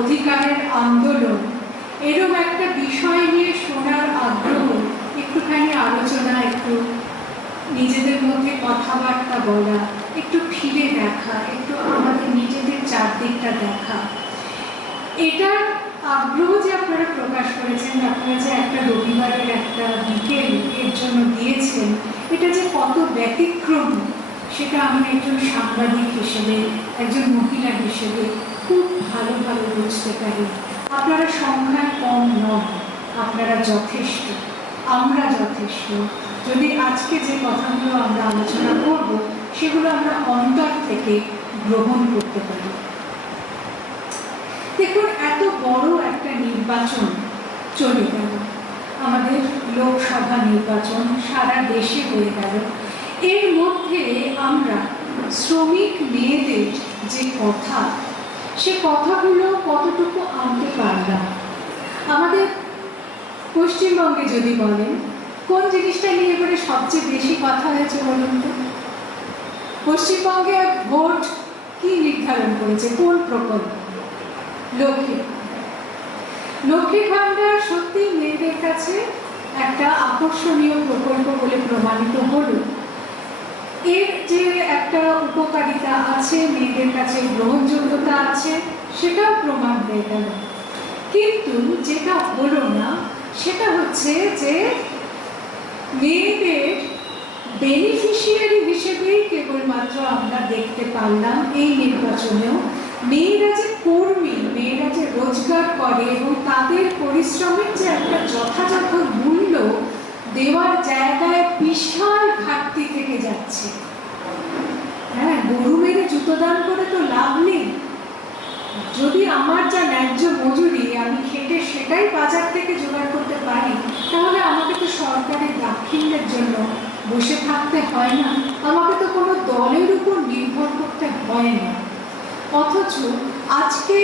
অধিকারের আন্দোলন, এরকম একটা বিষয় নিয়ে শোনার আগ্রহ, একটুখানি আলোচনা, একটু নিজেদের মধ্যে কথাবার্তা বলা, একটু ফিরে দেখা, একটু আমাদের নিজেদের চারদিকটা দেখা, এটার আগ্রহ যে আপনারা প্রকাশ করেছেন, আপনারা যে একটা রবিবারের একটা বিকেল এর জন্য দিয়েছেন, এটা যে কত ব্যতিক্রম সেটা আমি একজন সাংবাদিক হিসেবে, একজন মহিলা হিসেবে খুব ভালোভাবে বুঝতে পারি। আপনারা সংখ্যায় কম নন, আপনারা যথেষ্ট, আমরা যথেষ্ট। যদি আজকে যে কথাগুলো আমরা আলোচনা করব সেগুলো আমরা অন্তর থেকে গ্রহণ করতে পারি। দেখুন, এত বড় একটা নির্বাচন চলে গেল, আমাদের লোকসভা নির্বাচন সারা দেশে হয়ে গেল। এর মধ্যে আমরা শ্রমিক মেয়েদের যে কথা, সে কথাগুলো কতটুকু আনতে পারলাম? আমাদের পশ্চিমবঙ্গে যদি বলেন, কোন জিনিসটা নিয়ে এবারে সবচেয়ে বেশি কথা হয়েছে বলুন তো? পশ্চিমবঙ্গে ভোট কি নির্ধারণ করেছে? কোন প্রকল্প? লক্ষ্মী ভাণ্ডার সত্যি মেয়েদের কাছে একটা আকর্ষণীয় প্রকল্প বলে প্রমাণিত হলো। এর যে একটা উপকারিতা আছে, মেয়েদের কাছে গ্রহণযোগ্যতা আছে, সেটাও প্রমাণ হয়ে গেল। কিন্তু যেটা হলো না সেটা হচ্ছে যে মেয়েদের বেনিফিশিয়ারি হিসেবেই কেবলমাত্র আমরা দেখতে পারলাম এই নির্বাচনেও। মেয়েরা যে কর্মী, মেয়েরা যে রোজগার করে এবং তাদের পরিশ্রমের যে একটা যথাযথ মূল্য দেওয়ার জায়গায় বিশাল ঘাটতি থেকে যাচ্ছে। হ্যাঁ, গরু মেরে জুতো দান করে তো লাভ নেই। যদি আমার যা ন্যায্য মজুরি আমি খেটে সেটাই বাজার থেকে জোগাড় করতে পারি, তাহলে আমাকে তো সরকারের দাক্ষিণ্যের জন্য বসে থাকতে হয় না, আমাকে তো কোনো দলের উপর নির্ভর করতে হয় না। অথচ আজকে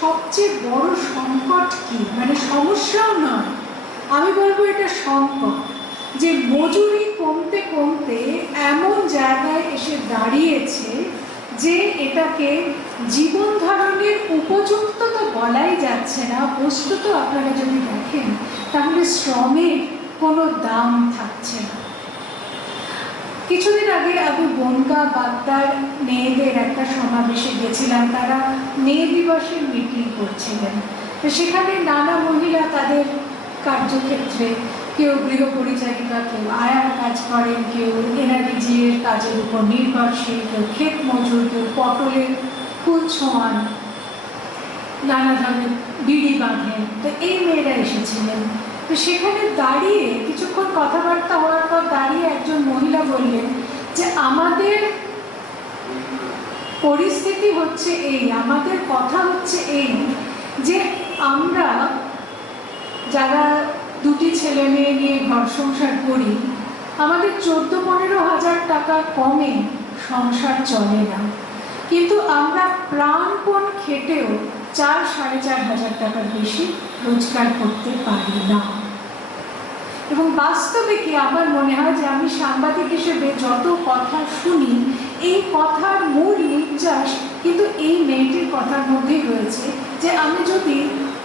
সবচেয়ে বড় সংকট কি, মানে সমস্যাও নয়, আমি বলবো এটা সংকট, যে মজুরি কমতে কমতে এমন জায়গায় এসে দাঁড়িয়েছে যে এটাকে জীবন ধারণের উপযুক্ত তো বলাই যাচ্ছে না। বস্তুত আপনারা যদি দেখেন তাহলে শ্রমের কোনো দাম থাকছে না। কিছুদিন আগে আমি বনগা বাগদার মেয়েদের একটা সমাবেশে গেছিলাম, তারা মেয়ে দিবসের মিটিং করছিলেন। তো সেখানে নানা মহিলা তাদের কার্যক্ষেত্রে, কেউ গৃহ পরিচারিকা, কেউ আয়ার কাজ করেন, কেউ এনআরইজি এর কাজের উপর নির্ভরশীল, কেউ ক্ষেত মজুর, কেউ পটলের ফুল ছোঁয়ান, নানা ধরনের বিড়ি বাঁধেন। তো এই মেয়েরা এসেছিলেন। তো সেখানে দাঁড়িয়ে কিছুক্ষণ কথাবার্তা হওয়ার পর দাঁড়িয়ে একজন মহিলা বললেন যে আমাদের পরিস্থিতি হচ্ছে এই, আমাদের কথা হচ্ছে এই, যে আমরা যারা দুটি ছেলে মেয়ে নিয়ে ঘর সংসার করি, আমাদের 14-15 হাজার টাকা কমে সংসার চলে না, কিন্তু আমরা প্রাণপণ খেটেও 4-4.5 হাজার টাকার বেশি রোজগার করতে পারি না। এবং বাস্তবে কি আমার মনে হয় যে আমি সাংবাদিক হিসেবে যত কথা শুনি, এই কথার মূল নির্যাস কিন্তু এই মেয়েটির কথার মধ্যেই রয়েছে, যে আমি যদি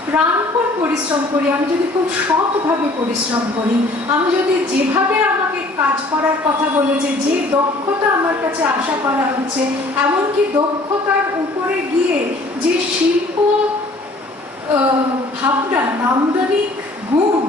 প্রাণপণ পরিশ্রম করি, আমি যদি খুব সৎভাবে পরিশ্রম করি, আমি যদি যেভাবে আমাকে কাজ করার কথা বলেছে, যে দক্ষতা আমার কাছে আশা করা হচ্ছে, এমনকি দক্ষতার উপরে গিয়ে যে শিল্প ভাবনা, নান্দনিক গুণ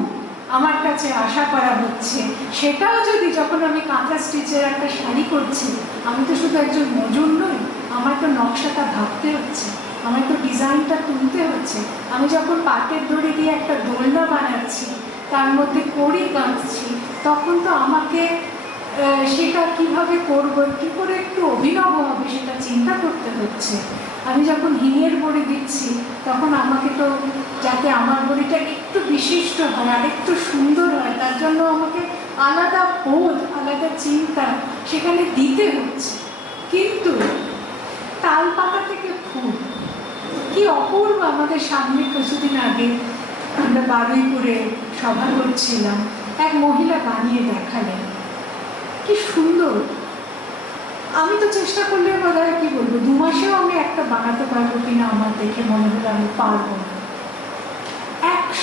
আমার কাছে আশা করা হচ্ছে, সেটাও যদি, যখন আমি কাঁথা স্টিচের একটা শাড়ি করছি, আমি তো শুধু একজন মজুর নই, আমার তো নকশাটা ভাবতে হচ্ছে, আমার তো ডিজাইনটা তুলতে হচ্ছে। আমি যখন পাটের দড়ি দিয়ে একটা দোলনা বানাচ্ছি, তার মধ্যে কড়ি গাঁথছি, তখন তো আমাকে সেটা কিভাবে করবো, কী করে একটু অভিনব হবে সেটা চিন্তা করতে হচ্ছে। আমি যখন হিঙের বড়ি দিচ্ছি, তখন আমাকে তো, যাতে আমার বড়িটা একটু বিশিষ্ট হয় আর একটু সুন্দর হয়, তার জন্য আমাকে আলাদা বোধ, আলাদা চিন্তা সেখানে দিতে হচ্ছে। কিন্তু তাল পাতা থেকে ফুল, কি অপূর্ব! আমাদের সামনে কিছুদিন আগে আমরা বারুইপুরে সভা করছিলাম, এক মহিলা বানিয়ে দেখালেন, কি সুন্দর। আমি তো চেষ্টা করলে বোধহয় কি বলবো 2 মাসেও আমি একটা বানাতে পারবো কিনা আমার দেখে মনে হলো আমি পারবো না।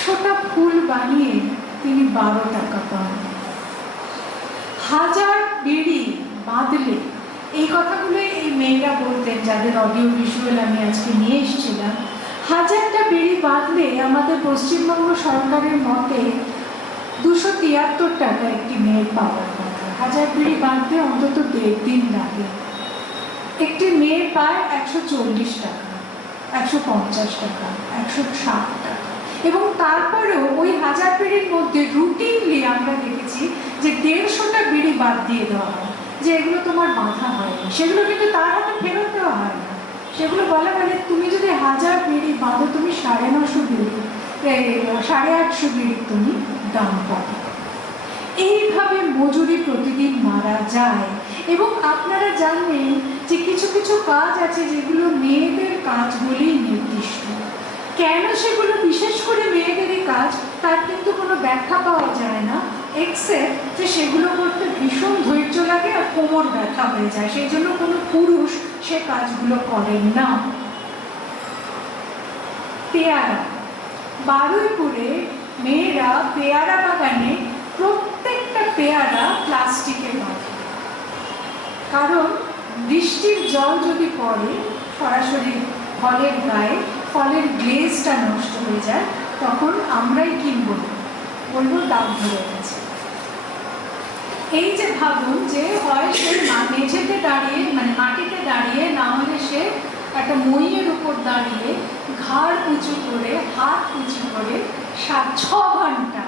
100টা ফুল বানিয়ে তিনি 12 টাকা পান। 1000 বিড়ি বাঁধলে, এই কথাগুলো এই মেয়েরা বলতেন যাদের অডিও ভিজুয়াল আমি আজকে নিয়ে এসেছিলাম। 1000টা বিড়ি বাঁধলে আমাদের পশ্চিমবঙ্গ সরকারের মতে 273 টাকা একটি মেয়ের পাওয়ার কথা। 1000 বিড়ি বাঁধতে অন্তত 1.5 দিন লাগে। একটি মেয়ে পায় 140 টাকা, 150 টাকা, 160 টাকা, এবং তারপরেও ওই 1000 বিড়ির মধ্যে রুটিনলি আমরা দেখেছি যে 150টা বিড়ি বাদ দিয়ে দেওয়া হয়, যে এগুলো তোমার বাঁধা হয়নি। সেগুলো কিন্তু তার হাতে ফেরত দেওয়া হয় না, সেগুলো বলা মানে তুমি যদি 1000 বিড়ি বাঁধো তুমি 950 বিড়ি 850 বিড়ি তুমি দাম পাবে। এইভাবে মজুরি প্রতিদিন মারা যায়। এবং আপনারা জানবেন যে কিছু কিছু কাজ আছে যেগুলো মেয়েদের কাজ বলেই নির্দিষ্ট। কেন সেগুলো বিশেষ করে মেয়েদেরই কাজ তার কিন্তু কোনো ব্যাখ্যা পাওয়া যায় না, এক্সেপ্ট যে সেগুলো করতে ভীষণ ধৈর্য লাগে আর কোমর ব্যথা হয়ে যায়, সেই জন্য কোনো পুরুষ সে কাজগুলো করেন না। পেয়ারা, বারুইপুরে মেয়েরা পেয়ারা বাগানে প্রত্যেকটা পেয়ারা প্লাস্টিকে বাঁধে, কারণ বৃষ্টির জল যদি পড়ে সরাসরি ফলের গায়ে, ফলের গ্লেজটা নষ্ট হয়ে যায়, তখন আমরাই কিনবো, বলবো দাগ ধরে গেছে। এই যে ভাবুন যে হয় সে মেঝেতে দাঁড়িয়ে মানে মাটিতে দাঁড়িয়ে, না হলে সে একটা মইয়ের উপর দাঁড়িয়ে ঘাড় উঁচু করে হাত উঁচু করে 6 ঘন্টা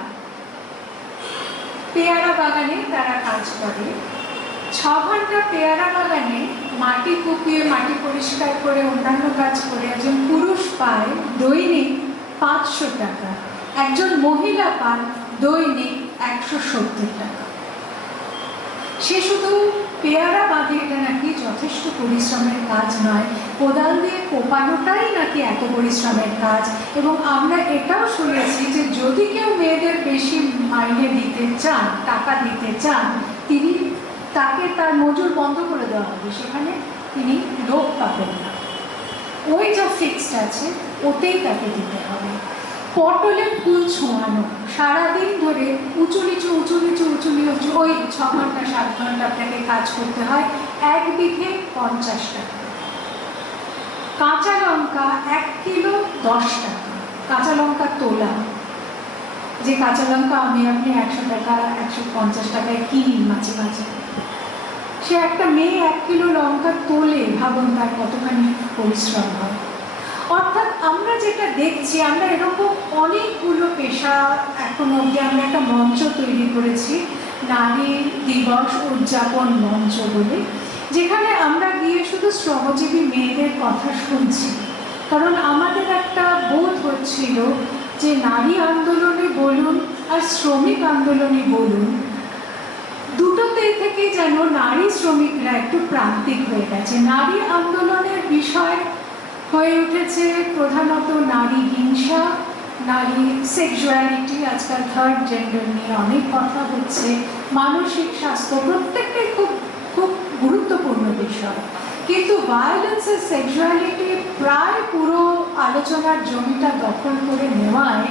পেয়ারা বাগানে তারা কাজ করে। 6 ঘন্টা পেয়ারা বাগানে মাটি কুপিয়ে মাটি পরিষ্কার করে অন্যান্য কাজ করে একজন পুরুষ পায় দৈনিক 500 টাকা, একজন মহিলা পান দৈনিক 170 টাকা। সে শুধু পেয়ারা বাঁধে, এটা নাকি যথেষ্ট পরিশ্রমের কাজ নয়, কোদাল দিয়ে কোপানোটাই নাকি এত পরিশ্রমের কাজ। এবং আমরা এটাও শুনেছি যে যদি কেউ মেয়েদের বেশি মাইনে দিতে চান, টাকা দিতে চান, তাকে তার মজুর বন্ধ করে দেওয়া হবে, সেখানে তিনি লোক পাবেন না, ওই যা ফিক্সড আছে ওতেই তাকে দিতে হবে। পটলে ফুল ছোঁয়ানো, সারাদিন ধরে উঁচু নিচু ওই 6 ঘন্টা 7 ঘন্টা আপনাকে কাজ করতে হয়, 1 বিঘে 50 টাকা। কাঁচা লঙ্কা 1 কিলো 10 টাকা, কাঁচা লঙ্কা তোলা, যে কাঁচা লঙ্কা আপনি 100 টাকা 150 টাকায় কিনি মাঝে মাঝে, সে একটা মেয়ে 1 কিলো লঙ্কা তোলে, ভাবুন তার কতখানি পরিশ্রম হয়। অর্থাৎ আমরা যেটা দেখছি, আমরা এরকম অনেকগুলো পেশা এখন অবধি আমরা একটা মঞ্চ তৈরি করেছি, নারী দিবস উদযাপন মঞ্চ বলে, যেখানে আমরা গিয়ে শুধু শ্রমজীবী মেয়েদের কথা শুনছি। কারণ আমাদের একটা বোধ হচ্ছিল যে নারী আন্দোলনে বলুন আর শ্রমিক আন্দোলনে বলুন, দুটোতে থেকে যেন নারী শ্রমিকরা একটু প্রান্তিক হয়ে গেছে। নারী আন্দোলনের বিষয় হয়ে উঠেছে প্রধানত নারী হিংসা, নারী সেক্সুয়ালিটি, আজকাল 3rd জেন্ডার নিয়ে অনেক কথা হচ্ছে, মানসিক স্বাস্থ্য, প্রত্যেকটাই খুব খুব গুরুত্বপূর্ণ বিষয়। কিন্তু ভায়োলেন্স আর সেক্সুয়ালিটি প্রায় পুরো আলোচনার জমিটা দখল করে নেওয়ায়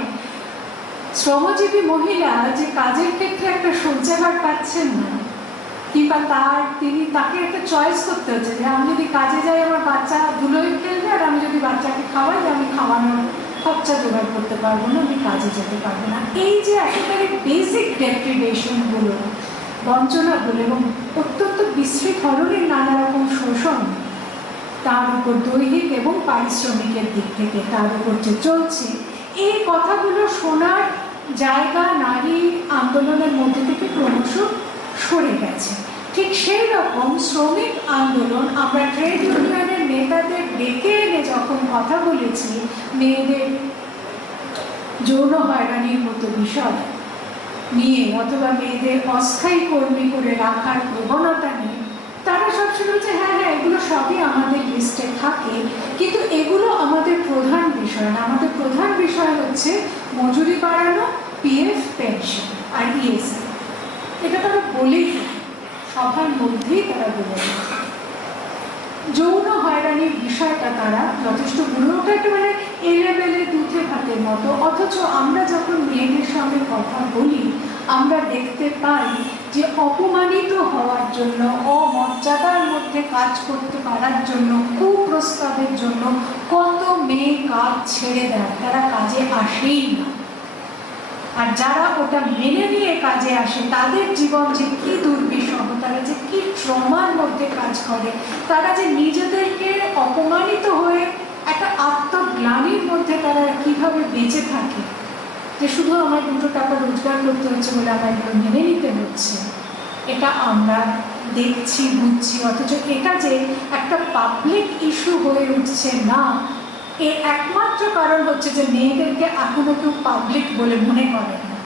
শ্রমজীবী মহিলা যে কাজের ক্ষেত্রে একটা শৌচাগার পাচ্ছেন না, কিংবা তাকে একটা চয়েস করতে হচ্ছে যে আমি যদি কাজে যাই আমার বাচ্চা ধুলোয় খেলবে, আর আমি যদি বাচ্চাকে খাওয়াই আমি খাওয়ানোর খরচা জোগাড় করতে পারবো না, আমি কাজে যেতে পারবো না। এই যে একেবারে বেসিক ডেপ্রিভেশনগুলো, বঞ্চনাগুলো এবং অত্যন্ত বিশ্রী ধরনের নানা রকম শোষণ, তার উপর দৈহিক এবং পারিশ্রমিকের দিক থেকে তার উপর যে চলছে, এই কথাগুলো শোনার জায়গা নারী আন্দোলনের মধ্যে থেকে ক্রমশ সরে গেছে। ঠিক সেই রকম শ্রমিক আন্দোলন, আমরা ট্রেড ইউনিয়নের নেতাদের ডেকে এনে যখন কথা বলেছি মেয়েদের যৌন হয়রানির মতো বিষয় নিয়ে, অথবা মেয়েদের অস্থায়ী কর্মী করে রাখার প্রবণতা নিয়ে, তারা সবসময় বলছে হ্যাঁ এগুলো সবই আমাদের লিস্টে থাকে, কিন্তু এগুলো আমাদের প্রধান বিষয় না। আমাদের প্রধান বিষয় হচ্ছে মজুরি বাড়ানো, পিএফ, পেনশন আর ইএসআই। এটা তারা বলেই সবার মধ্যেই তারা বলে। যৌন হয়রানির বিষয়টা তারা যথেষ্ট বুড়ো, ওটা একটা মানে এলেবেলে দুধে ভাতের মতো। অথচ আমরা যখন মেয়েদের সঙ্গে কথা বলি আমরা দেখতে পাই যে অপমানিত হওয়ার জন্য, অমর্যাদার মধ্যে কাজ করতে পারার জন্য, কুপ্রস্তাবের জন্য কত মেয়ে কাজ ছেড়ে দেয়, তারা কাজে আসেই না। আর যারা ওটা মেনে নিয়ে কাজে আসে তাদের জীবন যে কি দুর্বিষহ, তারা যে কি ট্রমার মধ্যে কাজ করে, তারা যে নিজেদেরকে অপমানিত হয়ে একটা আত্মগ্লানির মধ্যে তারা কিভাবে বেঁচে থাকে, যে শুধু আমার 2 টাকা রোজগার করতে হচ্ছে বলে আমার এগুলো মেনে নিতে হচ্ছে, এটা আমরা দেখছি, বুঝছি। অথচ এটা যে একটা পাবলিক ইস্যু হয়ে উঠছে না, এর একমাত্র কারণ হচ্ছে যে মেয়েদেরকে এখনো কেউ পাবলিক বলে মনে করে না।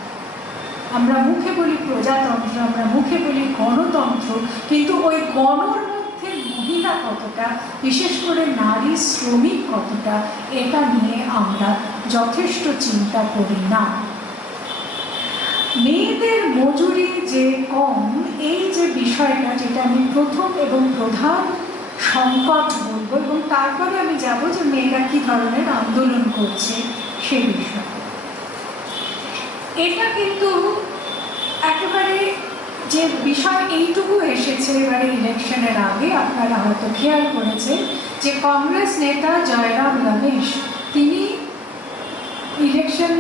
আমরা মুখে বলি প্রজাতন্ত্র, আমরা মুখে বলি গণতন্ত্র, কিন্তু ওই গণর মধ্যে মহিলা কতটা, বিশেষ করে নারী শ্রমিক কতটা, এটা নিয়ে আমরা যথেষ্ট চিন্তা করি না। মেয়েদের মজুরি যে কম, এই যে বিষয়টা, যেটা আমি প্রথম এবং প্রধান সংকট বলবো, এবং তারপরে আমি যাব যে মেয়েরা কি ধরনের আন্দোলন করছে সে বিষয়ে। এটা কিন্তু একেবারে যে বিষয় এইটুকু এসেছে এবারে ইলেকশনের আগে, আপনারা হয়তো খেয়াল করেছেন যে কংগ্রেস নেতা জয়রাম রমেশ, তিনি ইলেকশন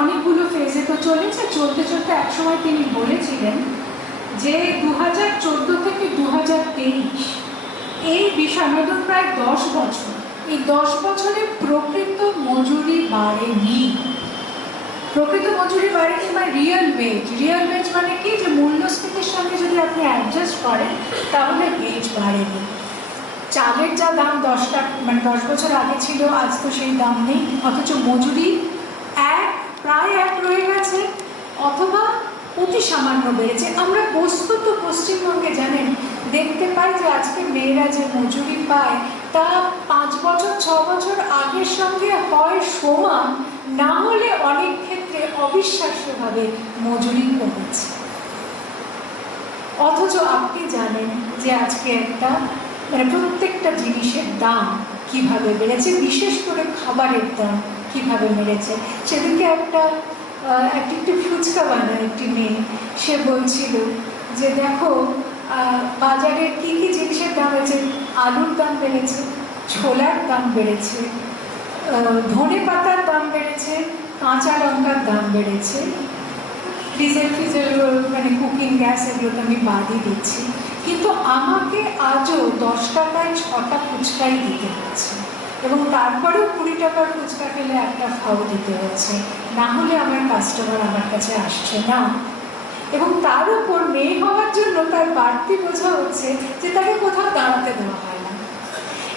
অনেকগুলো ফেজে তো চলেছে, চলতে চলতে একসময় তিনি বলেছিলেন যে 2014 থেকে 2023 এই বিষয় মধ্যে প্রায় 10 বছর, এই 10 বছরে প্রকৃত মজুরি বাড়েনি। প্রকৃত মজুরি বাড়েনি মানে রিয়েল ওয়েজ। রিয়েল ওয়েজ মানে কি, যে মূল্যস্ফীতির সঙ্গে যদি আপনি অ্যাডজাস্ট করেন তাহলে ওয়েজ বাড়েনি। চালের যা দাম 10 বছর আগে ছিল, আজ তো সেই দাম নেই, অথচ মজুরি প্রায় এক রয়ে গেছে, অথবা অতি সামান্য বেড়েছে। আমরা বস্তুত পশ্চিমবঙ্গে জানেন দেখতে পাই যে আজকে মেয়েরা যে মজুরি পায় তা 5 বছর 6 বছর আগের সঙ্গে হয় সমান, না হলে অনেক ক্ষেত্রে অবিশ্বাস্যভাবে মজুরি কমেছে। অথচ আপনি জানেন যে আজকে একটা মানে প্রত্যেকটা জিনিসের দাম কিভাবে বেড়েছে, বিশেষ করে খাবারের দাম কিভাবে বেড়েছে। সেদিকে একটি ফুচকা বানায় একটি মেয়ে, সে বলছিল যে দেখো বাজারে কি কি জিনিসের দাম বেড়েছে, আলুর দাম বেড়েছে, ছোলার দাম বেড়েছে, ধনে পাতার দাম বেড়েছে, কাঁচা লঙ্কার দাম বেড়েছে, ডিজেল ফিজেল মানে কুকিং গ্যাস এগুলো তো আমি বাদই দিচ্ছি, কিন্তু আমাকে আজও 10 টাকায় 6টা ফুচকাই দিতে হচ্ছে, এবং তারপরেও 20 টাকার ফুচকা খেলে একটা ফাও দিতে হচ্ছে, না হলে আমার কাস্টমার আমার কাছে আসছে না। এবং তার উপর মেয়ে হওয়ার জন্য তার বাড়তি বোঝা হচ্ছে যে তাকে কোথাও দাঁড়াতে দেওয়া হয় না।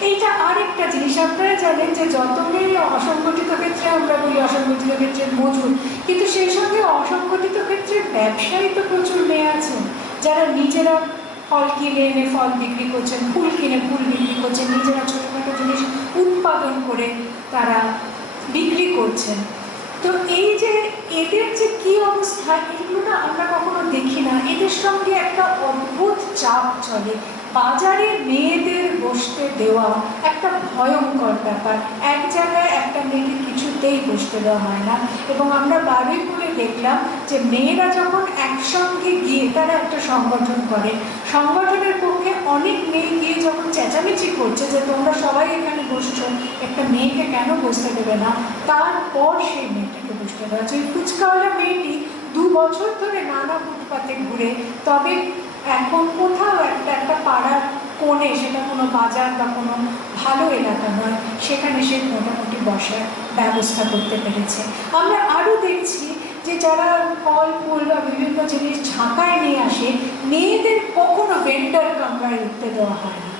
এইটা আরেকটা জিনিস। আপনারা জানেন যে যত মেয়ে অসংগঠিত ক্ষেত্রে আমরা বলি অসংগঠিত ক্ষেত্রের মজুর, কিন্তু সেই সঙ্গে অসংগঠিত ক্ষেত্রে ব্যবসায়ী তো প্রচুর মেয়ে আছেন যারা নিজেরা ফল কিনে এনে ফল বিক্রি করছেন, ফুল কিনে ফুল বিক্রি করছেন, নিজেরা ছোটোখাটো জিনিস উৎপাদন করে তারা বিক্রি করছেন। তো এই যে এদের যে কি অবস্থা, এগুলো না আমরা কখনো দেখি না। এদের সঙ্গে একটা অদ্ভুত চাপ চলে। বাজারে মেয়েদের বসতে দেওয়া একটা ভয়ঙ্কর ব্যাপার। এক জায়গায় একটা মেয়েকে কিছুতেই বসতে দেওয়া হয় না। এবং আমরা বাড়ি করে দেখলাম যে মেয়েরা যখন একসঙ্গে গিয়ে তারা একটা সংগঠন করে, সংগঠনের পক্ষে অনেক মেয়ে গিয়ে যখন চেঁচামেচি করছে যে তোমরা সবাই এখানে বসছো, একটা মেয়েকে কেন বসতে দেবে না, তারপর সেই মেয়েটাকে বসতে দেওয়া হচ্ছে। ওই ফুচকাওয়ালা মেয়েটি 2 বছর ধরে নানা ফুটপাতে ঘুরে, তবে এখন কোথাও একটা পাড়ার কোণে, সেটা কোনো বাজার বা কোনো ভালো এলাকা নয়, সেখানে সে মোটামুটি বসার ব্যবস্থা করতে পেরেছে। আমরা আরও দেখছি যে যারা ফল ফুল বা বিভিন্ন জিনিস ঝাঁকায় নিয়ে আসে, মেয়েদের কখনো ভেন্ডার কামরায় উঠতে দেওয়া হয় না।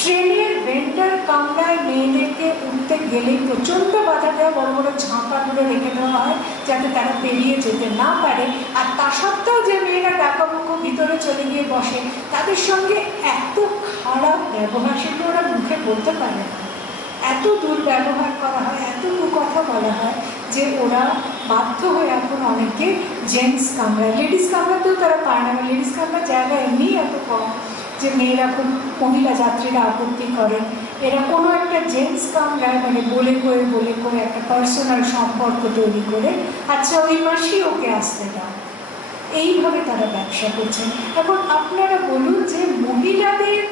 ট্রেনের ভেন্ডার কামরায় মেয়েদেরকে উঠতে গেলেই প্রচণ্ড বাধা দেওয়া, বড় বড় ঝাঁপাগুলো রেখে দেওয়া হয় যাতে তারা পেরিয়ে যেতে না পারে। আর তা সত্ত্বেও যে মেয়েরা ডাকাবুকো ভিতরে চলে গিয়ে বসে, তাদের সঙ্গে এত খারাপ ব্যবহার, সেগুলো ওরা মুখে বলতে পারে না। এত দুর্ব্যবহার করা হয়, এত কথা বলা হয় যে ওরা বাধ্য হয়ে এখন অনেকে জেন্টস কামরায়, লেডিস কামরাতেও তারা পায় না। লেডিস কামরার জায়গা এমনিই এত কম, যে মেয়েরা খুব, মহিলা যাত্রীরা আপত্তি করেন, এরা কোনো একটা জেন্টস কামরায় মানে বলে কয়ে একটা পার্সোনাল সম্পর্ক তৈরি করে, আচ্ছা ওই মাসেই ওকে আসতে দাও, এইভাবে তারা ব্যবসা করছেন। এখন আপনারা বলুন যে মহিলাদের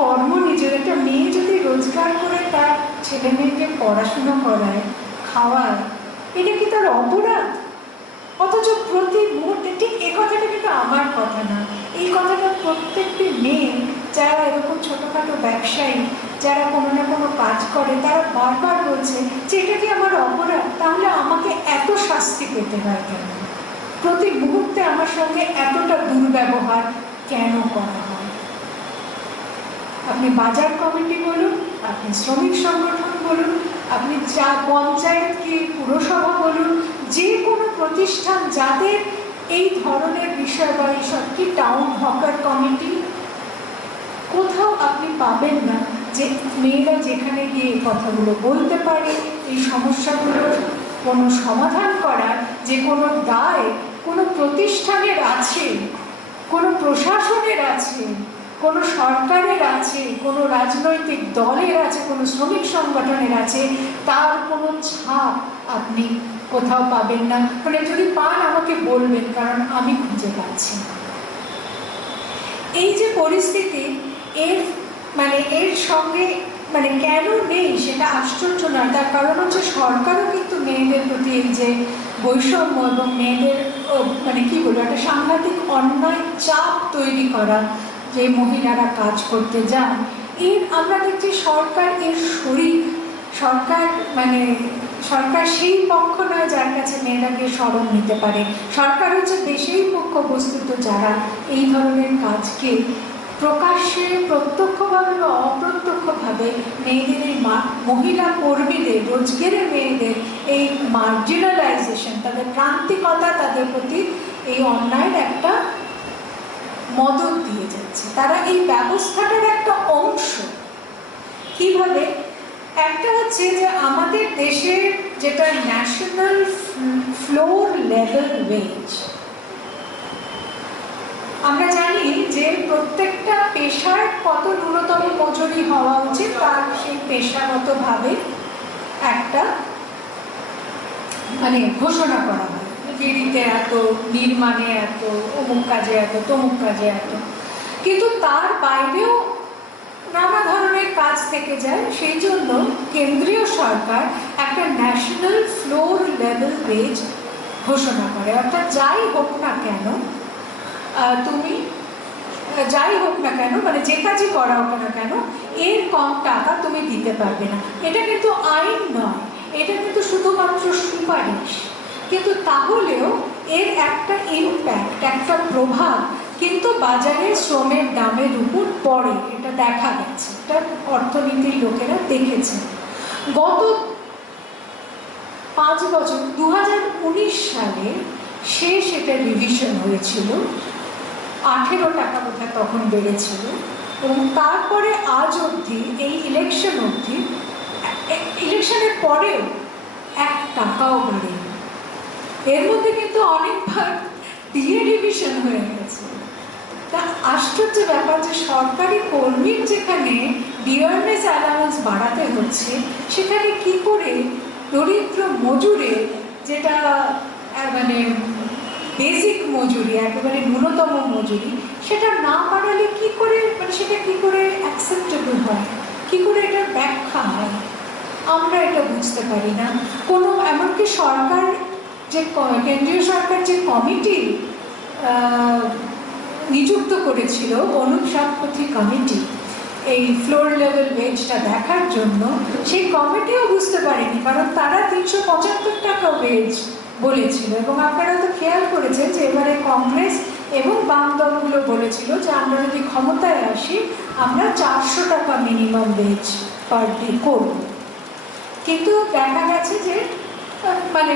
কর্ম, নিজের একটা মেয়ে যদি রোজগার করে তার ছেলে মেয়েকে পড়াশুনো করায়, খাওয়ায়, এটা কি তার অপরাধ? অথচ প্রতি মুহূর্তে, ঠিক এই কথাটা কিন্তু আমার কথা না, এই কথাটা প্রত্যেকটি মেয়ে যারা এরকম ছোটোখাটো ব্যবসায়ী, যারা কোনো না কোনো কাজ করে, তারা বারবার বলছে যে এটা কি আমার অপরাধ? তাহলে আমাকে এত শাস্তি পেতে হয় কেন? প্রতি মুহূর্তে আমার সঙ্গে এতটা দুর্ব্যবহার কেন করা হয়? আপনি বাজার কমিটি বলুন, আপনি শ্রমিক সংগঠন বলুন, আপনি যা পঞ্চায়েত কি পুরসভা বলুন, যে কোনো প্রতিষ্ঠান যাদের এই ধরনের বিষয় বা এইসব, কি টাউন হকার কমিটি, কোথাও আপনি পাবেন না যে মেয়েরা যেখানে গিয়ে এই কথাগুলো বলতে পারে, এই সমস্যাগুলোর কোনো সমাধান করার যে কোনো দায় কোনো প্রতিষ্ঠানের আছে, কোনো প্রশাসনের আছে, কোনো সরকারের আছে, কোনো রাজনৈতিক দলের আছে, কোনো শ্রমিক সংগঠনের আছে, তার কোনো ছাপ আপনি কোথাও পাবেন না। মানে যদি পান আমাকে বলবেন, কারণ আমি খুঁজে পাচ্ছি না। এই যে পরিস্থিতি, এর সঙ্গে মানে কেন নেই সেটা আশ্চর্য নয়। তার কারণ হচ্ছে সরকারও কিন্তু মেয়েদের প্রতি এই যে বৈষম্য এবং মেয়েদের মানে কি বলবো, একটা সাংঘাতিক অন্যায় চাপ তৈরি করা, যে মহিলারা কাজ করতে যান, আমরা দেখছি সরকার এর শরিক। সরকার সেই পক্ষ নয় যার কাছে মেয়েরাকে শরণ নিতে পারে। সরকার হচ্ছে দেশেই পক্ষ, বস্তুত যারা এই ধরনের কাজকে প্রকাশ্যে প্রত্যক্ষভাবে বা অপ্রত্যক্ষভাবে মেয়েদের, এই মহিলা কর্মীদের, রোজগারের মেয়েদের এই মার্জিনালাইজেশন, তাদের প্রান্তিকতা, তাদের প্রতি এই অন্যায়ের একটা মদত দিয়ে যাচ্ছে। তারা এই ব্যবস্থাটার একটা অংশ। কিভাবে? একটা হচ্ছে যে আমাদের দেশের যেটা ন্যাশনাল ফ্লোর লেভেল ওয়েজ, আমরা জানি যে প্রত্যেকটা পেশার কত ন্যূনতম মজুরি হওয়া উচিত, তার সেই পেশাগতভাবে একটা মানে ঘোষণা করা হয়, বিড়িতে এত, নির্মাণে এত, অমুক কাজে এত, তমুক কাজে এত। কিন্তু তার বাইরেও নানা ধরনের কাজ থেকে যায়। সেই জন্য কেন্দ্রীয় সরকার একটা ন্যাশনাল ফ্লোর লেভেল ওয়েজ ঘোষণা করে। অর্থাৎ যাই হোক না কেন, মানে যে কাজই করা হোক না কেন, এর কম টাকা তুমি দিতে পারবে না। এটা কিন্তু আইন নয়, এটা কিন্তু শুধুমাত্র সুপারিশ। কিন্তু তাহলেও এর একটা ইম্প্যাক্ট, একটা প্রভাব কিন্তু বাজারে শ্রমের দামের উপর পড়ে। এটা দেখা গেছে, এটা অর্থনীতির লোকেরা দেখেছে। গত 5 বছর, 2019 সালে শেষ এটা রিভিশন হয়েছিল, 18 টাকা বোধহয় তখন বেড়েছিল, এবং তারপরে আজ অবধি, এই ইলেকশন অবধি, ইলেকশনের পরেও 1 টাকাও বাড়েনি। এর মধ্যে কিন্তু অনেকবার দিয়ে রিভিশন হয়ে গেছে। তা আশ্চর্য ব্যাপার যে সরকারি কর্মীর যেখানে ডিয়ারনেস অ্যালাউন্স বাড়াতে হচ্ছে, সেখানে কি করে দরিদ্র মজুরে, যেটা মানে বেসিক মজুরি, একেবারে ন্যূনতম মজুরি, সেটা না বাড়ালে কি করে, মানে সেটা কি করে অ্যাকসেপ্টেবল হয়, কি করে এটার ব্যাখ্যা হয়, আমরা এটা বুঝতে পারি না। কোনো, এমনকি সরকার যে কেন্দ্রীয় সরকার যে কমিটি নিযুক্ত করেছিল, অনুসাপথী কমিটি, এই ফ্লোর লেভেল ওয়েজটা দেখার জন্য, সেই কমিটিও বুঝতে পারেনি, কারণ তারা 375 টাকা ওয়েজ বলেছিল। এবং আপনারা তো খেয়াল করেছেন যে এবারে কংগ্রেস এবং বাম দলগুলো বলেছিল যে আমরা যদি ক্ষমতায় আসি, আমরা 400 টাকা মিনিমাম ওয়েজ পার ডে করব। কিন্তু দেখা গেছে যে মানে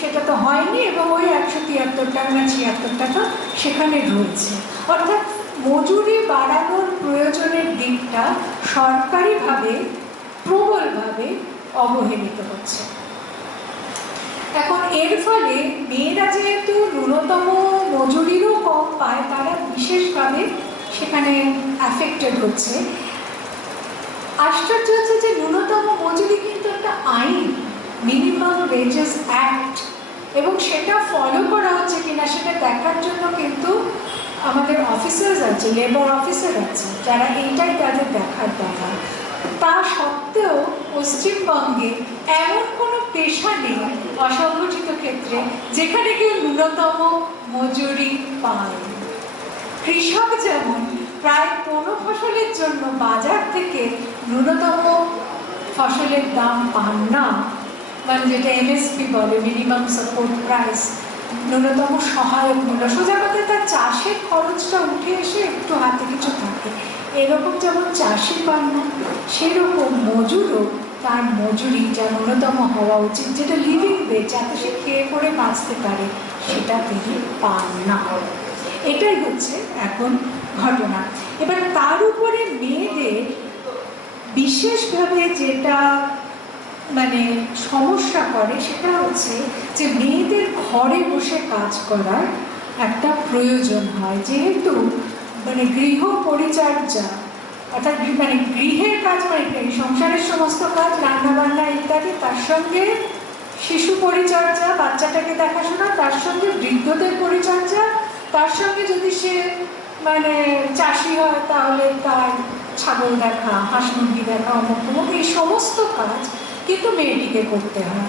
সেটা তো হয়নি, এবং ওই 173 টাকা না 76 টাকা সেখানে রয়েছে। অর্থাৎ মজুরি বাড়ানোর প্রয়োজনের দিকটা সরকারিভাবে প্রবলভাবে অবহেলিত হচ্ছে। এখন এর ফলে মেয়েরা যেহেতু ন্যূনতম মজুরিরও কম পায়, তারা বিশেষভাবে সেখানে অ্যাফেক্টেড হচ্ছে। আশ্চর্য হচ্ছে যে ন্যূনতম মজুরি কিন্তু একটা আইন, মিনিমাম ওয়েজেস অ্যাক্ট, এবং সেটা ফলো করা হচ্ছে কিনা সেটা দেখার জন্য কিন্তু আমাদের অফিসার্স আছে, লেবার অফিসার আছে, যারা এইটাই তাদের দেখার কথা। তা সত্ত্বেও পশ্চিমবঙ্গে এমন কোনো পেশা নেই অসংগঠিত ক্ষেত্রে যেখানে কেউ ন্যূনতম মজুরি পায়। কৃষক যেমন প্রায় কোনো ফসলের জন্য বাজার থেকে ন্যূনতম ফসলের দাম পান না, মানে যেটা এমএসপি বলে, মিনিমাম সাপোর্ট প্রাইস, ন্যূনতম সহায়ক মূল্য, সোজা কথা তার চাষের খরচটা উঠে এসে একটু হাতে কিছু থাকে, এরকম যেমন চাষি পান না, সেরকম মজুরও তার মজুরি যা ন্যূনতম হওয়া উচিত, যেটা লিভিং ওয়েজ, যাতে সে খেয়ে পরে বাঁচতে পারে, সেটা তিনি পান না। এটাই হচ্ছে এখন ঘটনা। এবার তার উপরে মেয়েদের বিশেষভাবে যেটা মানে সমস্যা করে সেটা হচ্ছে যে মেয়েদের ঘরে বসে কাজ করার একটা প্রয়োজন হয়, যেহেতু মানে গৃহ পরিচর্যা অর্থাৎ মানে গৃহের কাজ, মানে সংসারের সমস্ত কাজ, রান্নাবান্না ইত্যাদি, তার সঙ্গে শিশু পরিচর্যা, বাচ্চাটাকে দেখাশোনা, তার সঙ্গে বৃদ্ধদের পরিচর্যা, তার সঙ্গে যদি সে মানে চাষি হয় তাহলে তার ছাগল দেখা, হাঁস মুরগি দেখা, অমুক এই সমস্ত কাজ কিন্তু মেয়েটিকে করতে হয়।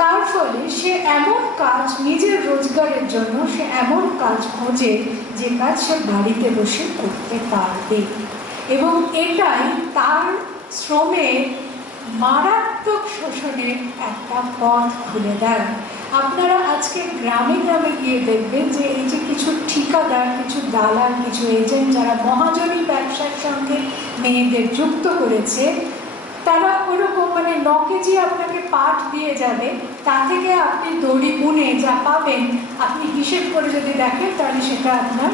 তার ফলে সে এমন কাজ, নিজের রোজগারের জন্য সে এমন কাজ খোঁজে যে কাজ সে বাড়িতে বসে করতে পারবে, এবং এটাই তার শ্রমের মারাত্মক শোষণের একটা পথ খুলে দেয়। আপনারা আজকে গ্রামে গ্রামে গিয়ে দেখবেন যে এই যে কিছু ঠিকাদার, কিছু দালাল, কিছু এজেন্ট যারা মহাজনী ব্যবসার সঙ্গে মেয়েদের যুক্ত করেছে, তারা ওরকম মানে 9 কেজি আপনাকে পাট দিয়ে যাবে, তা থেকে আপনি দড়ি বুনে যা পাবেন আপনি হিসেব করে যদি দেখেন তাহলে সেটা আপনার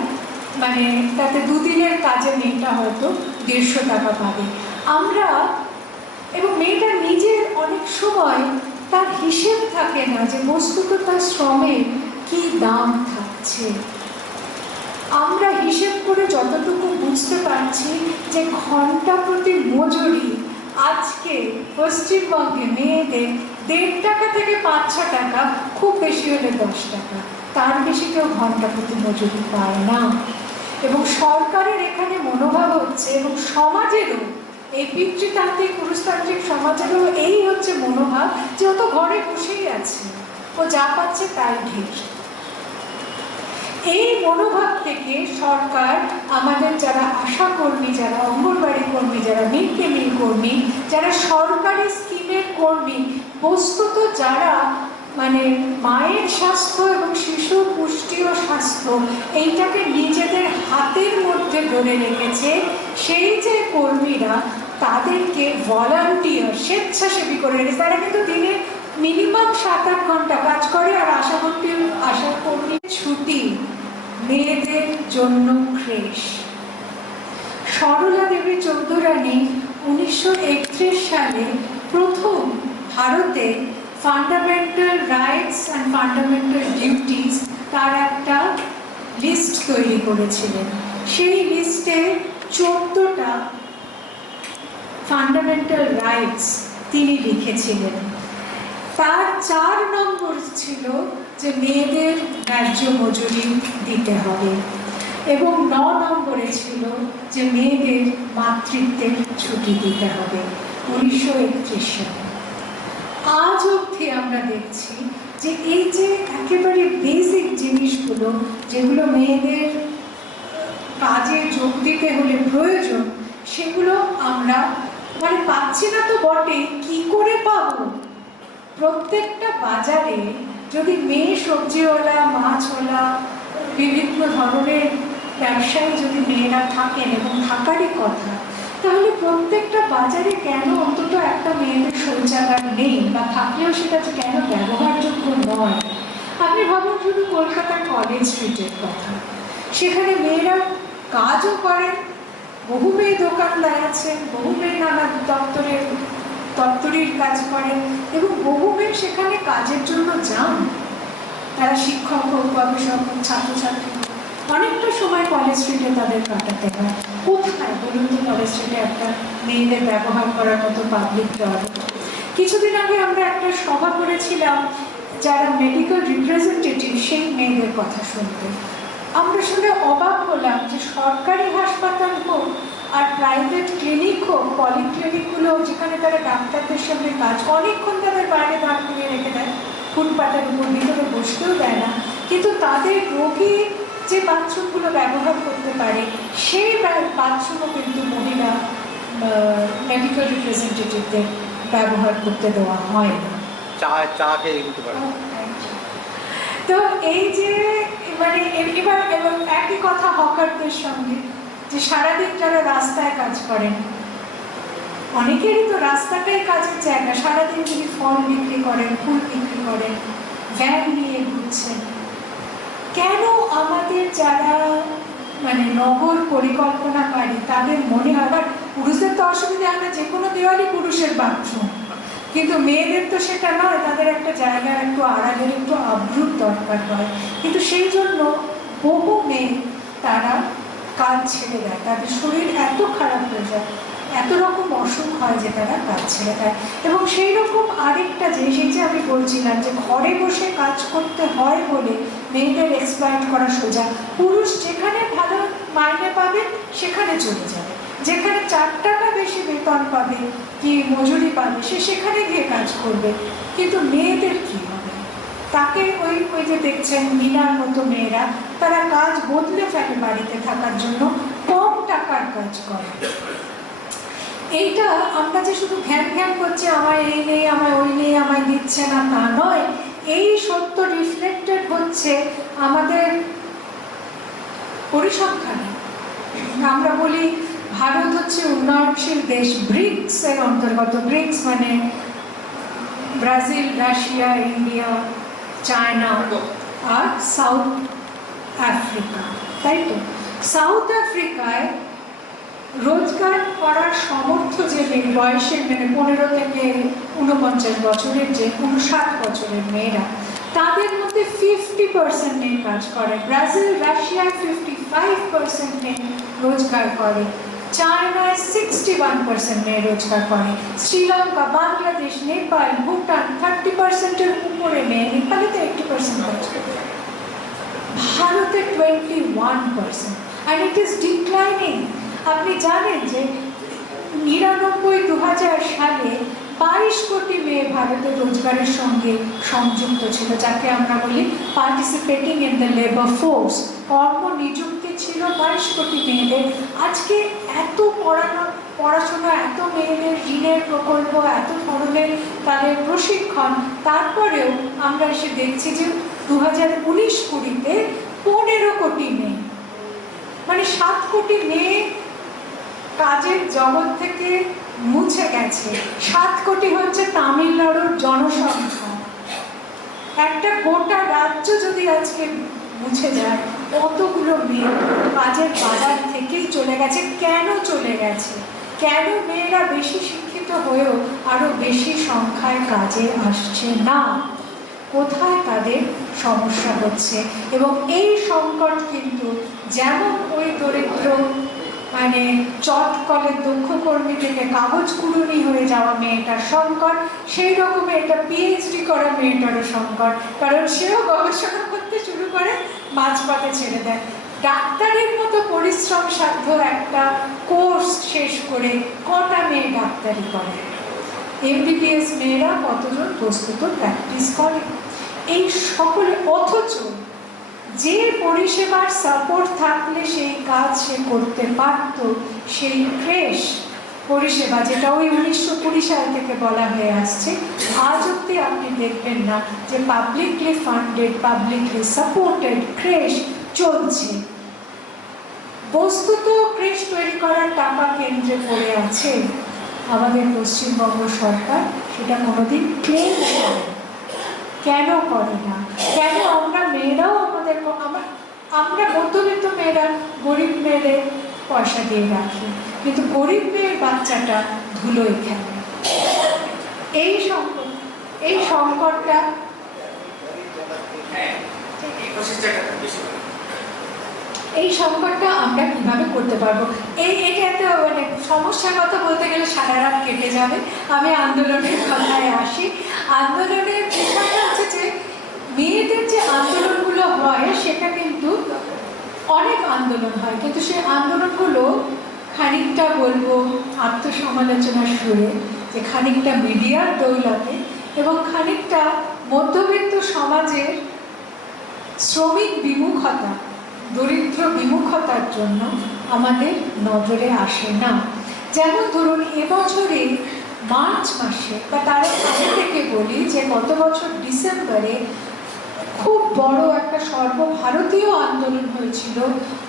মানে তাতে 2 দিনের কাজে মেয়েটা হয়তো 150 টাকা পাবে। আমরা এবং মেয়েটা নিজের অনেক সময় তার হিসেব থাকে না যে বস্তুত তার শ্রমের কি দাম থাকছে। আমরা হিসেব করে যতটুকু বুঝতে পারছি যে ঘন্টা প্রতি মজুরি আজকে পশ্চিমবঙ্গে মেয়েদের 1.5 টাকা থেকে 5-6 টাকা, খুব বেশি হলে 10 টাকা, তার বেশি কেউ ঘন্টা প্রতি মজুরি পায় না। এবং সরকারের এখানে মনোভাব হচ্ছে, এবং সমাজেরও, এই পিতৃতান্ত্রিক পুরুষতান্ত্রিক সমাজেরও এই হচ্ছে মনোভাব যে ও তো ঘরে বসেই আছে, ও যা পাচ্ছে তাই ঢের। এই মনোভাব থেকে সরকার আমাদের যারা আশা কর্মী, যারা অঙ্গনবাড়ি কর্মী, যারা মিড ডে মিল কর্মী, যারা সরকারি স্কিমের কর্মী, বস্তুত যারা মানে মায়ের স্বাস্থ্য এবং শিশুর পুষ্টি ও স্বাস্থ্য এইটাকে নিজেদের হাতের মধ্যে ধরে রেখেছে, সেই যে কর্মীরা তাদেরকে ভলান্টিয়ার, স্বেচ্ছাসেবী করে রেখেছে। তারা কিন্তু দিনে মিনিমাম 7-8 ঘন্টা কাজ করে, আর আশা কর্মী ছুটি, মেয়েদের জন্য ক্রেশ। সরলা দেবী চৌধুরানী 1931 সালে প্রথম ভারতে fundamental rights and fundamental duties তার একটা লিস্ট তৈরি করেছিলেন। সেই লিস্টে 14টা ফান্ডামেন্টাল রাইটস তিনি লিখেছিলেন। তার 4 নম্বর ছিল যে মেয়েদের ন্যায্য মজুরি দিতে হবে, এবং 9 নম্বরে ছিল যে মেয়েদের মাতৃত্বের ছুটি দিতে হবে 1931 সালে। আজ অবধি আমরা দেখছি যে এই যে একেবারে বেসিক জিনিসগুলো, যেগুলো মেয়েদের কাজে যোগ দিতে হলে প্রয়োজন, সেগুলো আমরা মানে পাচ্ছি না তো বটে, কি করে পাবো? প্রত্যেকটা বাজারে যদি মেয়ে সবজিওয়ালা, মাছওয়ালা, বিভিন্ন ধরনের ব্যবসায়ী যদি মেয়েরা থাকেন, এবং থাকারই কথা, তাহলে প্রত্যেকটা বাজারে কেন অন্তত একটা মেয়েদের শৌচাগার নেই, বা থাকলেও সেটা কেন ব্যবহারযোগ্য নয়? আপনি ভাবুন শুধু কলকাতার কলেজ স্ট্রিটের কথা, সেখানে মেয়েরা কাজও করেন, বহু মেয়ে দোকানদার আছেন, বহু মেয়ে নানা দপ্তরির কাজ করেন, এবং বহু মেয়ে সেখানে কাজের জন্য যান, তারা শিক্ষক হোক, গবেষক হোক, ছাত্রছাত্রী হোক, অনেকটা সময় কলেজ স্ট্রিটে তাদের কাটাতে হয়। কোথায় বলুন তো কলেজ স্ট্রিটে একটা মেয়েদের ব্যবহার করার মতো পাবলিক টয়লেট? কিছুদিন আগে আমরা একটা সভা করেছিলাম যারা মেডিকেল রিপ্রেজেন্টেটিভ সেই মেয়েদের কথা শুনতে। আমরা শুনে অবাক হলাম যে সরকারি হাসপাতাল হোক আর প্রাইভেট ক্লিনিক হোক, পলিক্লিনিকগুলো যেখানে তারা ডাক্তারদের সঙ্গে কাজ, অনেকক্ষণ তাদের বাইরে দাঁড় করিয়ে রেখে দেয়, ফুটপাতের উপর, ভিতরে বসতেও দেয় না, কিন্তু তাদের রোগী যে বাথরুমগুলো ব্যবহার করতে পারে সেই বাথরুমও কিন্তু মহিলা মেডিকেল রিপ্রেজেন্টেটিভদের ব্যবহার করতে দেওয়া হয় না। চা খেয়ে দিতে পারে। তো এই যে মানে এবার এবং একই কথা হকারদের সঙ্গে, যে সারাদিন যারা রাস্তায় কাজ করেন, অনেকেরই তো রাস্তাটাই কাজের জায়গা, সারাদিন যদি ফল বিক্রি করেন, ফুল বিক্রি করেন, ভ্যান নিয়ে ঘুরছেন, কেন আমাদের যারা মানে নগর পরিকল্পনাকারী তাদের মনে হয়, আবার পুরুষদের তো অসুবিধা, আমরা যে কোনো দেওয়ালই পুরুষের বাথরুম, কিন্তু মেয়েদের তো সেটা নয়, তাদের একটা জায়গা একটু আড়ালের একটু আব্রুর দরকার হয়। কিন্তু সেই জন্য বহু মেয়ে তারা কাজ ছেড়ে দেয়, তাদের শরীর এত খারাপ হয়ে যায়, এত রকম অসুখ হয় যে তারা কাজ ছেড়ে দেয়। এবং সেই রকম আরেকটা জিনিস, এই যে আমি বলছিলাম যে ঘরে বসে কাজ করতে হয় বলে মেয়েদের এক্সপ্লয়েট করা সোজা, পুরুষ যেখানে ভালো মাইনে পাবে সেখানে চলে যাবে, যেখানে 4 টাকা বেশি বেতন পাবে কি মজুরি পাবে সে সেখানে গিয়ে কাজ করবে। কিন্তু মেয়েদের কি হবে? তাকে ওই যে দেখছেন মিনার মতো মেয়েরা, তারা কাজ বদলে ফেলে বাড়িতে থাকার জন্য, কম টাকার কাজ করে। এইটা আমরা যে শুধু ঘ্যান ঘ্যান করছি আমায় এই নেই, আমায় ওই নেই, আমায় দিচ্ছে না, তা নয়, এই সত্য রিফ্লেক্টেড হচ্ছে আমাদের পরিসংখ্যানে। আমরা বলি ভারত হচ্ছে উন্নয়নশীল দেশ, ব্রিক্স এর অন্তর্গত। ব্রিক্স মানে ব্রাজিল, রাশিয়া, ইন্ডিয়া, চায়না আর সাউথ আফ্রিকা, তাই তো? সাউথ আফ্রিকায় রোজগার করার সামর্থ্য যে বয়সের মানে 15 থেকে 49 বছরের, যে 59 বছরের মেয়েরা, তাদের মধ্যে 50% মেয়ে কাজ করে। ব্রাজিল, রাশিয়ায় 55% মেয়ে রোজগার করে, চায়নায় 61% মেয়ে রোজগার করে, শ্রীলঙ্কা, বাংলাদেশ, নেপাল, ভুটান 30%-এর উপরে মেয়ে, নেপালে তো 80% কাজ করে, ভারতে 21%, and it is declining। আপনি জানেন যে 99-2000 সালে 22 কোটি মেয়ে ভারতের রোজগারের সঙ্গে সংযুক্ত ছিল, যাকে আমরা বলি participating in the labour force. কর্ম নিযুক্তি ছিল 22 কোটি মেয়েদের। আজকে এত পড়াশোনা, এত মেয়েদের ঋণের প্রকল্প, এত ধরনের তাদের প্রশিক্ষণ, তারপরেও আমরা এসে দেখছি যে 2019-20-তে 15 কোটি মেয়ে, মানে 7 কোটি মেয়ে কাজের জগৎ থেকে মুছে গেছে। 7 কোটি হচ্ছে তামিলনাড়ুর জনসংখ্যা। একটা গোটা রাজ্য যদি আজকে মুছে যায়, কতগুলো মেয়ে কাজের বাজার থেকেই চলে গেছে। কেন চলে গেছে? কেন মেয়েরা বেশি শিক্ষিত হয়েও আরো বেশি সংখ্যায় কাজে আসছে না? কোথায় তাদের সমস্যা হচ্ছে? এবং এই সংকট কিন্তু যেমন ওই দরিদ্র মানে চটকলের দক্ষ কর্মী থেকে কাগজ কুড়ুনি হয়ে যাওয়া মেয়েটার সংকট, সেই রকমের এটা পিএইচডি করা মেয়েটারও সংকট, কারণ সেও গবেষণা করতে শুরু করে, মাঝপথে ছেড়ে দেয়। ডাক্তারের মতো পরিশ্রম সাধ্য একটা কোর্স শেষ করে কটা মেয়ে ডাক্তারি করে? এমবিবিএস মেয়েরা কতজন বস্তুত প্র্যাকটিস করে? এই সকলে, অথচ যে পরিষেবার সাপোর্ট থাকলে সেই কাজ সে করতে পারত, সেই ক্রেশ পরিষেবা, যেটা ওই 1920 সাল থেকে বলা হয়ে আসছে, আজ অব্দি আপনি দেখবেন না যে publicly funded, publicly supported crash চলছে। বস্তুত ক্রেশ তৈরি করার টাকা কেন্দ্রে পড়ে আছে, আমাদের পশ্চিমবঙ্গ সরকার সেটা কোনোদিন ক্লেম করে। কেন করে না? কেন আমরা মেয়েরাও আমরা মধ্যবিত্ত মেয়েরা গরিব মেয়েদের পয়সা দিয়ে রাখি, কিন্তু গরিব মেয়ের বাচ্চাটা ধুলোয় খেলে? এই সংকটটা এই সংকটটা আমরা কিভাবে করতে পারবো? এটা একটা মানে সমস্যার কথা বলতে গেলে সারা রাত কেটে যাবে। আমি আন্দোলনের কথায় আসি। আন্দোলনের বিষয়টা হচ্ছে যে মেয়েদের যে আন্দোলনগুলো হয় সেটা কিন্তু অনেক আন্দোলন হয়, কিন্তু সেই আন্দোলনগুলো খানিকটা বলবো আত্মসমালোচনার সুরে, যে খানিকটা মিডিয়ার দৌলতে এবং খানিকটা মধ্যবিত্ত সমাজের শ্রমিক বিমুখতা, দরিদ্র বিমুখতার জন্য আমাদের নজরে আসে না। যেমন ধরুন এবছরে মার্চ মাসে বা তার আগে থেকে বলি যে গত বছর ডিসেম্বরে খুব বড় একটা সর্বভারতীয় আন্দোলন হয়েছিল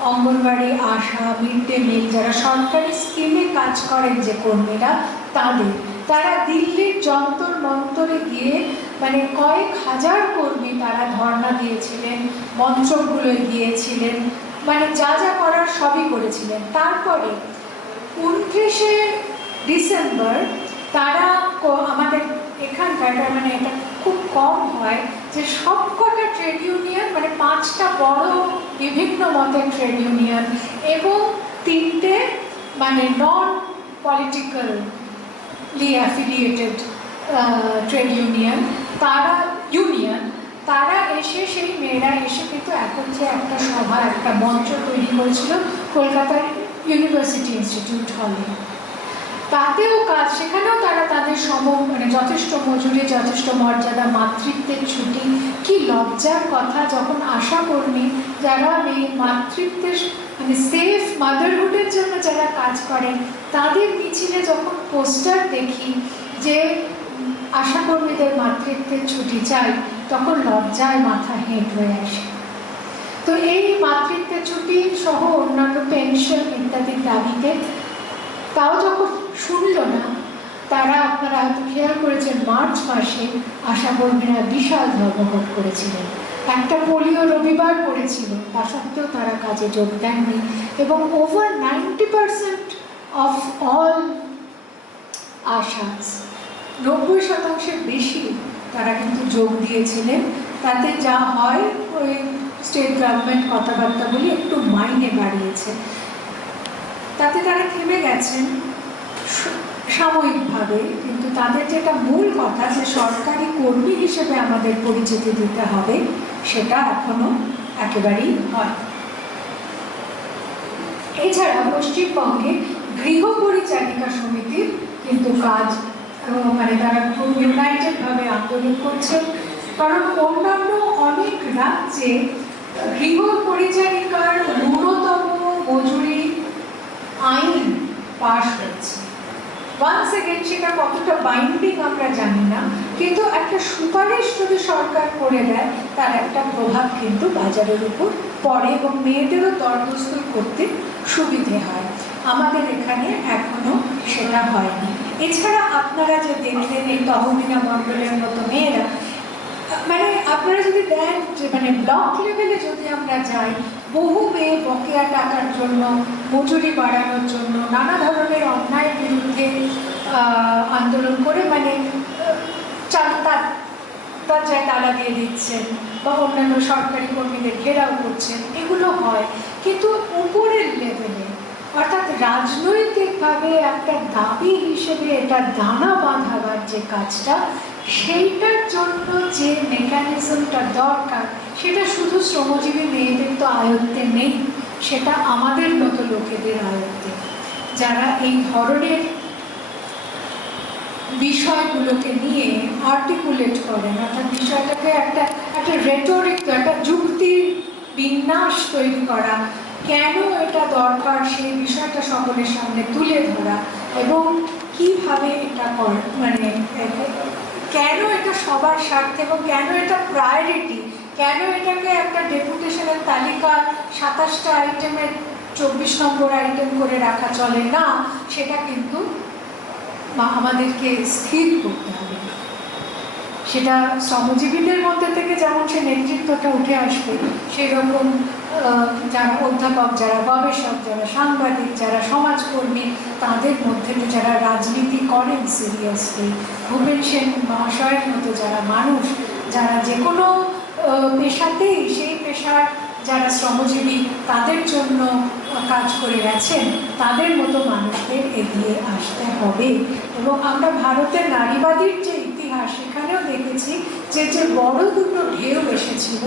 অঙ্গনবাড়ি, আশা, মিড ডে মিল, যারা সরকারি স্কিমে কাজ করেন যে কর্মীরা, তারা দিল্লির যন্তর মন্তরে গিয়ে মানে কয়েক হাজার কর্মী তারা ধর্ণা দিয়েছিলেন, মঞ্চগুলোয় গিয়েছিলেন, মানে যা যা করার সবই করেছিলেন। তারপরে 29শে ডিসেম্বর তারা আমাদের এখানকার মানে এটা খুব কম হয় যে সবকটা ট্রেড ইউনিয়ন মানে 5টা বড় বিভিন্ন মতের ট্রেড ইউনিয়ন এবং 3টে মানে নন পলিটিক্যালি অ্যাফিলিয়েটেড ট্রেড ইউনিয়ন, তারা এসে সেই মেয়েরা এসে কিন্তু একত্রে একটা সভা, একটা মঞ্চ তৈরি করেছিল কলকাতার ইউনিভার্সিটি ইনস্টিটিউট হলে। তাতেও কাজ, সেখানেও তারা তাদের মানে যথেষ্ট মজুরি, যথেষ্ট মর্যাদা, মাতৃত্বের ছুটি। কি লজ্জার কথা যখন আশাকর্মী যারা এই মাতৃত্বের মানে সেফ মাদারহুডের জন্য যারা কাজ করেন তাদের মিছিলে যখন পোস্টার দেখি যে আশাকর্মীদের মাতৃত্বের ছুটি চাই, তখন লজ্জায় মাথা হেঁট হয়ে আসে। তো এই মাতৃত্বের ছুটি সহ অন্যান্য পেনশন ইত্যাদির দাবিতে তাও যখন শুনল না, তারা আপনারা হয়তো খেয়াল করেছেন মার্চ মাসে আশাকর্মীরা বিশাল ধর্মঘট করেছিলেন। একটা পোলিও রবিবার করেছিল, তা সত্ত্বেও তারা কাজে যোগ দেননি এবং ওভার 90% অফ অল আশাস, 90% বেশি তারা কিন্তু যোগ দিয়েছিলেন। তাতে যা হয় ওই স্টেট গভর্নমেন্ট কথাবার্তা বলি একটু মাইনে বাড়িয়েছে, তাতে তারা থেমে গেছেন সাময়িকভাবে। কিন্তু তাদের যেটা মূল কথা যে সরকারি কর্মী হিসেবে আমাদের পরিচিতি দিতে হবে, সেটা এখনো একেবারেই হয়। এছাড়া পশ্চিমবঙ্গে গৃহ পরিচারিকা সমিতির কিন্তু কাজ মানে তারা খুব ইউনাইটেডভাবে আন্দোলন করছেন, কারণ অন্যান্য অনেক রাজ্যে গৃহ পরিচারিকার ন্যূনতম মজুরি আইন পাশ হয়েছে। ওয়ান্স এগেন সেটা কতটা বাইন্ডিং আমরা জানি না, কিন্তু একটা সুপারিশ যদি সরকার করে দেয় তার একটা প্রভাব কিন্তু বাজারের উপর পড়ে এবং মেয়েদেরও দরদস্তুর করতে সুবিধে হয়। আমাদের এখানে এখনো সেটা হয়নি। এছাড়া আপনারা যে দেখলেন এই তহমিনা মণ্ডলের মতো মেয়েরা, মানে আপনারা যদি দেন যে মানে ব্লক লেভেলে যদি আমরা যাই, বহু মেয়ে বকেয়া টাকার জন্য, মজুরি বাড়ানোর জন্য, নানা ধরনের অন্যায়ের বিরুদ্ধে আন্দোলন করে মানে দরজায় তালা দিয়ে দিচ্ছেন বা অন্যান্য সরকারি কর্মীদের ঘেরাও করছেন, এগুলো হয়। কিন্তু উপরের লেভেলে অর্থাৎ রাজনৈতিকভাবে একটা দাবি হিসেবে এটা দানা বাঁধাবার যে কাজটা, সেইটার জন্য যে মেকানিজমটা দরকার সেটা শুধু শ্রমজীবী মেয়েদের তো আয়ত্তে নেই, সেটা আমাদের মতো লোকেদের আয়ত্তে, যারা এই ধরনের বিষয়গুলোকে নিয়ে আর্টিকুলেট করেন, অর্থাৎ বিষয়টাকে একটা রেটরিক, একটা যুক্তির বিন্যাস তৈরি করা, কেন এটা দরকার সেই বিষয়টা সকলের সামনে তুলে ধরা এবং কিভাবে এটা মানে কেন এটা সবার স্বার্থে এবং কেন এটা প্রায়োরিটি, কেন এটাকে একটা ডেপুটেশনের তালিকা 27টা আইটেমের 24 নম্বর আইটেম করে রাখা চলে না, সেটা কিন্তু আমাদেরকে স্থির করতে হবে। সেটা শ্রমজীবীদের মধ্যে থেকে যেমন সে নেতৃত্বটা উঠে আসবে, সেই রকম যারা অধ্যাপক, যারা গবেষক, যারা সাংবাদিক, যারা সমাজকর্মী, তাদের মধ্যে যারা রাজনীতি করেন সিরিয়াসলি, ভূপেন সেন মহাশয়ের মতো যারা মানুষ, যারা যে কোনো পেশাতেই সেই পেশার যারা শ্রমজীবী তাদের জন্য কাজ করে গেছেন, তাদের মতো মানুষদের এগিয়ে আসতে হবে। এবং আমরা ভারতের নারীবাদীর যে ইতিহাস, সেখানেও দেখেছি যে যে বড় দুটো ঢেউ এসেছিল,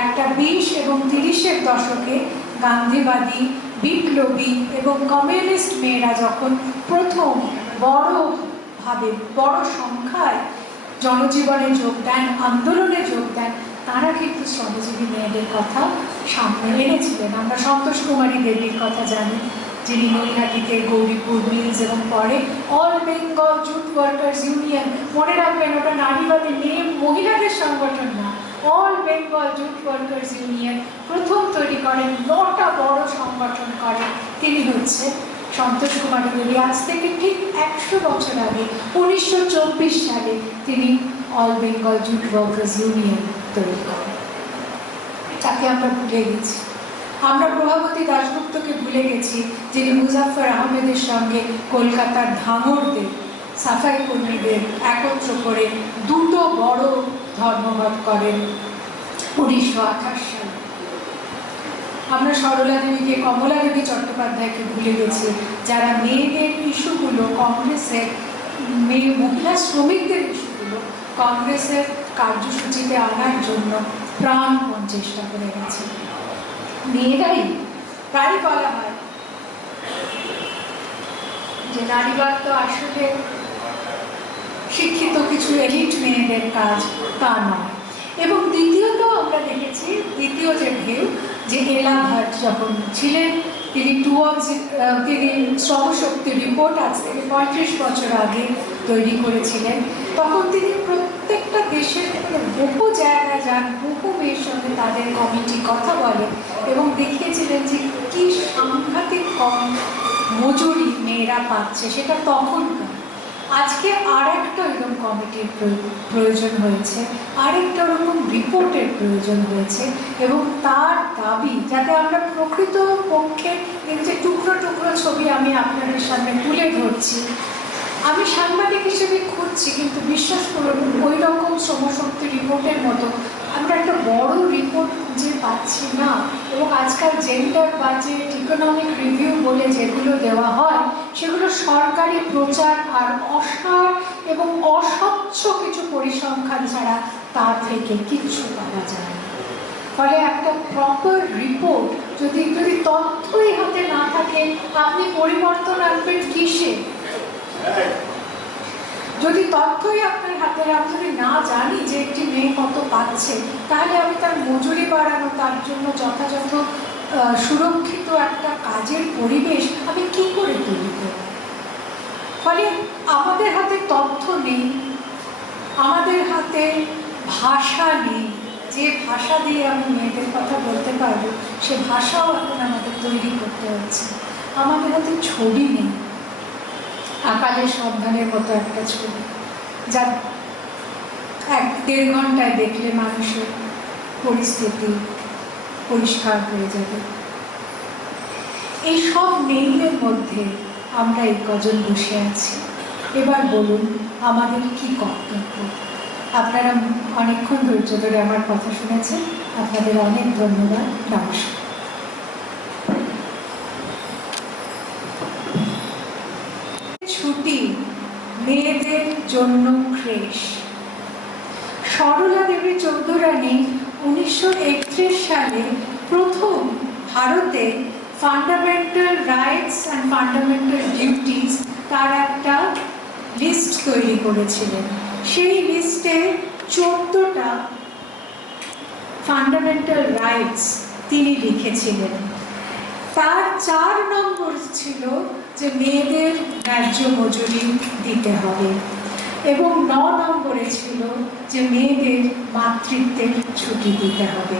একটা 20 এবং 30-এর দশকে গান্ধীবাদী, বিপ্লবী এবং কমিউনিস্ট মেয়েরা যখন প্রথম বড়ভাবে বড় সংখ্যায় জনজীবনে যোগ দেন, আন্দোলনে যোগ দেন, তারা কিন্তু শ্রমজীবী মেয়েদের কথা সামনে এনেছিলেন। আমরা সন্তোষ কুমারী দেবীর কথা জানি, যিনি নৈহাটিতে গৌরীপুর মিলস এবং পরে all Bengal jute workers union, মনে রাখবেন ওটা নারীবাদী মেয়ে মহিলাদের সংগঠন না, all Bengal jute workers union প্রথম তৈরি করেন, 9টা বড় সংগঠন করেন। তিনি হচ্ছে সন্তোষ কুমারী দেবী। আজ থেকে ঠিক 100 বছর আগে 1924 সালে তিনি all Bengal jute workers union তৈরি করেন। তাকে আমরা ভুলে গেছি। আমরা প্রভাবতী দাশগুপ্তকে ভুলে গেছি, যিনি মুজাফফর আহমেদের সঙ্গে কলকাতার ধামরদের সাফাই কর্মীদের একত্র করে দুটো বড় ধর্মঘট করেন 1928 সালে। আমরা সরলা দেবীকে, কমলা দেবী চট্টোপাধ্যায়কে ভুলে গেছি, যারা মেয়েদের ইস্যুগুলো কংগ্রেসের, মহিলা শ্রমিকদের ইস্যুগুলো কংগ্রেসের কার্যসূচিতে আনার জন্য প্রাণপণ চেষ্টা করে গেছে। মেয়েরাই, প্রায় বলা হয় যে নারীবাদ তো আসলে শিক্ষিত কিছু এলিট মেয়েদের কাজ, তা নয়। এবং দ্বিতীয়ত আমরা দেখেছি, দ্বিতীয় যে ঢেউ, যে এলা ভাট যখন ছিলেন, তিনি তিনি শ্রমশক্তি রিপোর্ট আজ থেকে 35 বছর আগে তৈরি করেছিলেন। তখন তিনি প্রত্যেকটা দেশের বহু জায়গায় যান, বহু মেয়ের সঙ্গে তাদের কমিটি কথা বলে এবং দেখিয়েছিলেন যে কি সাংঘাতিক কম মজুরি মেয়েরা পাচ্ছে। সেটা তখনকার। আজকে আরেকটা এরকম কমিটির প্রয়োজন হয়েছে, আরেকটা ওরকম রিপোর্টের প্রয়োজন হয়েছে, এবং তার দাবি যাতে আমরা প্রকৃত পক্ষে এই যে টুকরো টুকরো ছবি আমি আপনাদের সামনে তুলে ধরছি, আমি সাংবাদিক হিসেবে খুঁজছি, কিন্তু বিশ্বাস করুন ওই রকম শ্রমশক্তি রিপোর্টের মতো আমরা একটা বড় রিপোর্ট খুঁজে পাচ্ছি না। এবং আজকাল জেন্ডার বাজেট, ইকোনমিক রিভিউ বলে যেগুলো দেওয়া হয়, সেগুলো সরকারি প্রচার আর অসার এবং অস্বচ্ছ কিছু পরিসংখ্যান ছাড়া তার থেকে কিচ্ছু পাওয়া যায় না। ফলে একটা প্রপার রিপোর্ট যদি তথ্যই হাতে না থাকে, আপনি পরিবর্তন আনবেন কিসে? যদি তথ্যই আপনার হাতে, আমি যদি না জানি যে একটি মেয়ে কত পাচ্ছে, তাহলে আমি তার মজুরি বাড়ানো, তার জন্য যথাযথ সুরক্ষিত একটা কাজের পরিবেশ আমি কি করে তৈরি করব? ফলে আমাদের হাতে তথ্য নেই, আমাদের হাতে ভাষা নেই, যে ভাষা দিয়ে আমি মেয়েদের কথা বলতে পারবো সে ভাষাও এখন আমাদের তৈরি করতে হচ্ছে। আমাদের হাতে ছবি নেই, আকালের সন্ধানের মতো একটা ছবি, যা 1-1.5 ঘন্টায় দেখলে মানুষের পরিস্থিতি পরিষ্কার হয়ে যাবে। এই সব মেইলের মধ্যে আমরা এই কজন বসে আছি। এবার বলুন আমাদের কি কর্তব্য? আপনারা অনেকক্ষণ ধৈর্য ধরে আমার কথা শুনেছেন, আপনাদের অনেক ধন্যবাদ। নমস্কার। ছুটি মেয়েদের জন্য ক্রেশ। সরলা দেবী চৌধুরানী 1931 সালে প্রথম ভারতে fundamental rights and fundamental duties তার একটা লিস্ট তৈরি করেছিলেন। সেই লিস্টে 14টা ফান্ডামেন্টাল রাইটস তিনি লিখেছিলেন। তার 4 নম্বর ছিল যে মেয়েদের ন্যায্য মজুরি দিতে হবে, এবং 9 নম্বরে ছিল যে মেয়েদের মাতৃত্বের ছুটি দিতে হবে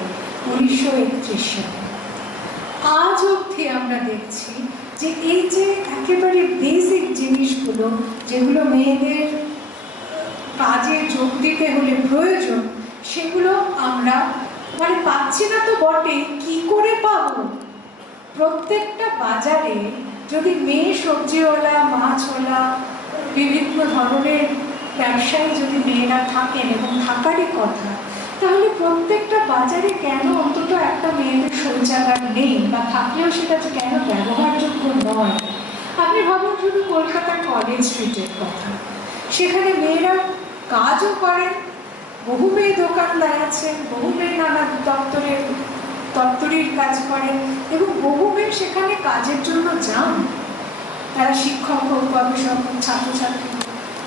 1931 সালে। আজ অবধি আমরা দেখছি যে এই যে একেবারে বেসিক জিনিসগুলো, যেগুলো মেয়েদের কাজে যোগ দিতে হলে প্রয়োজন, সেগুলো আমরা পাচ্ছি না তো বটে, কি করে পাবো? প্রত্যেকটা বাজারে যদি মেয়ে সবজিওয়ালা, মাছওয়ালা, বিভিন্ন ধরনের ব্যবসায়ী যদি মেয়েরা থাকেন, এবং থাকারই কথা, তাহলে প্রত্যেকটা বাজারে কেন অন্তত একটা মেয়েদের শৌচাগার নেই, বা থাকলেও সেটা যে কেন ব্যবহারযোগ্য নয়? আপনি ভাবুন শুধু কলকাতার কলেজ স্ট্রিটের কথা, সেখানে মেয়েরা কাজও করেন, বহু মেয়ে দোকানদার আছেন, বহু মেয়ে নানা দপ্তরের কাজ করেন, এবং বহু মেয়ে সেখানে কাজের জন্য যান। তারা শিক্ষক হোক, গবেষক হোক, ছাত্রছাত্রী হোক,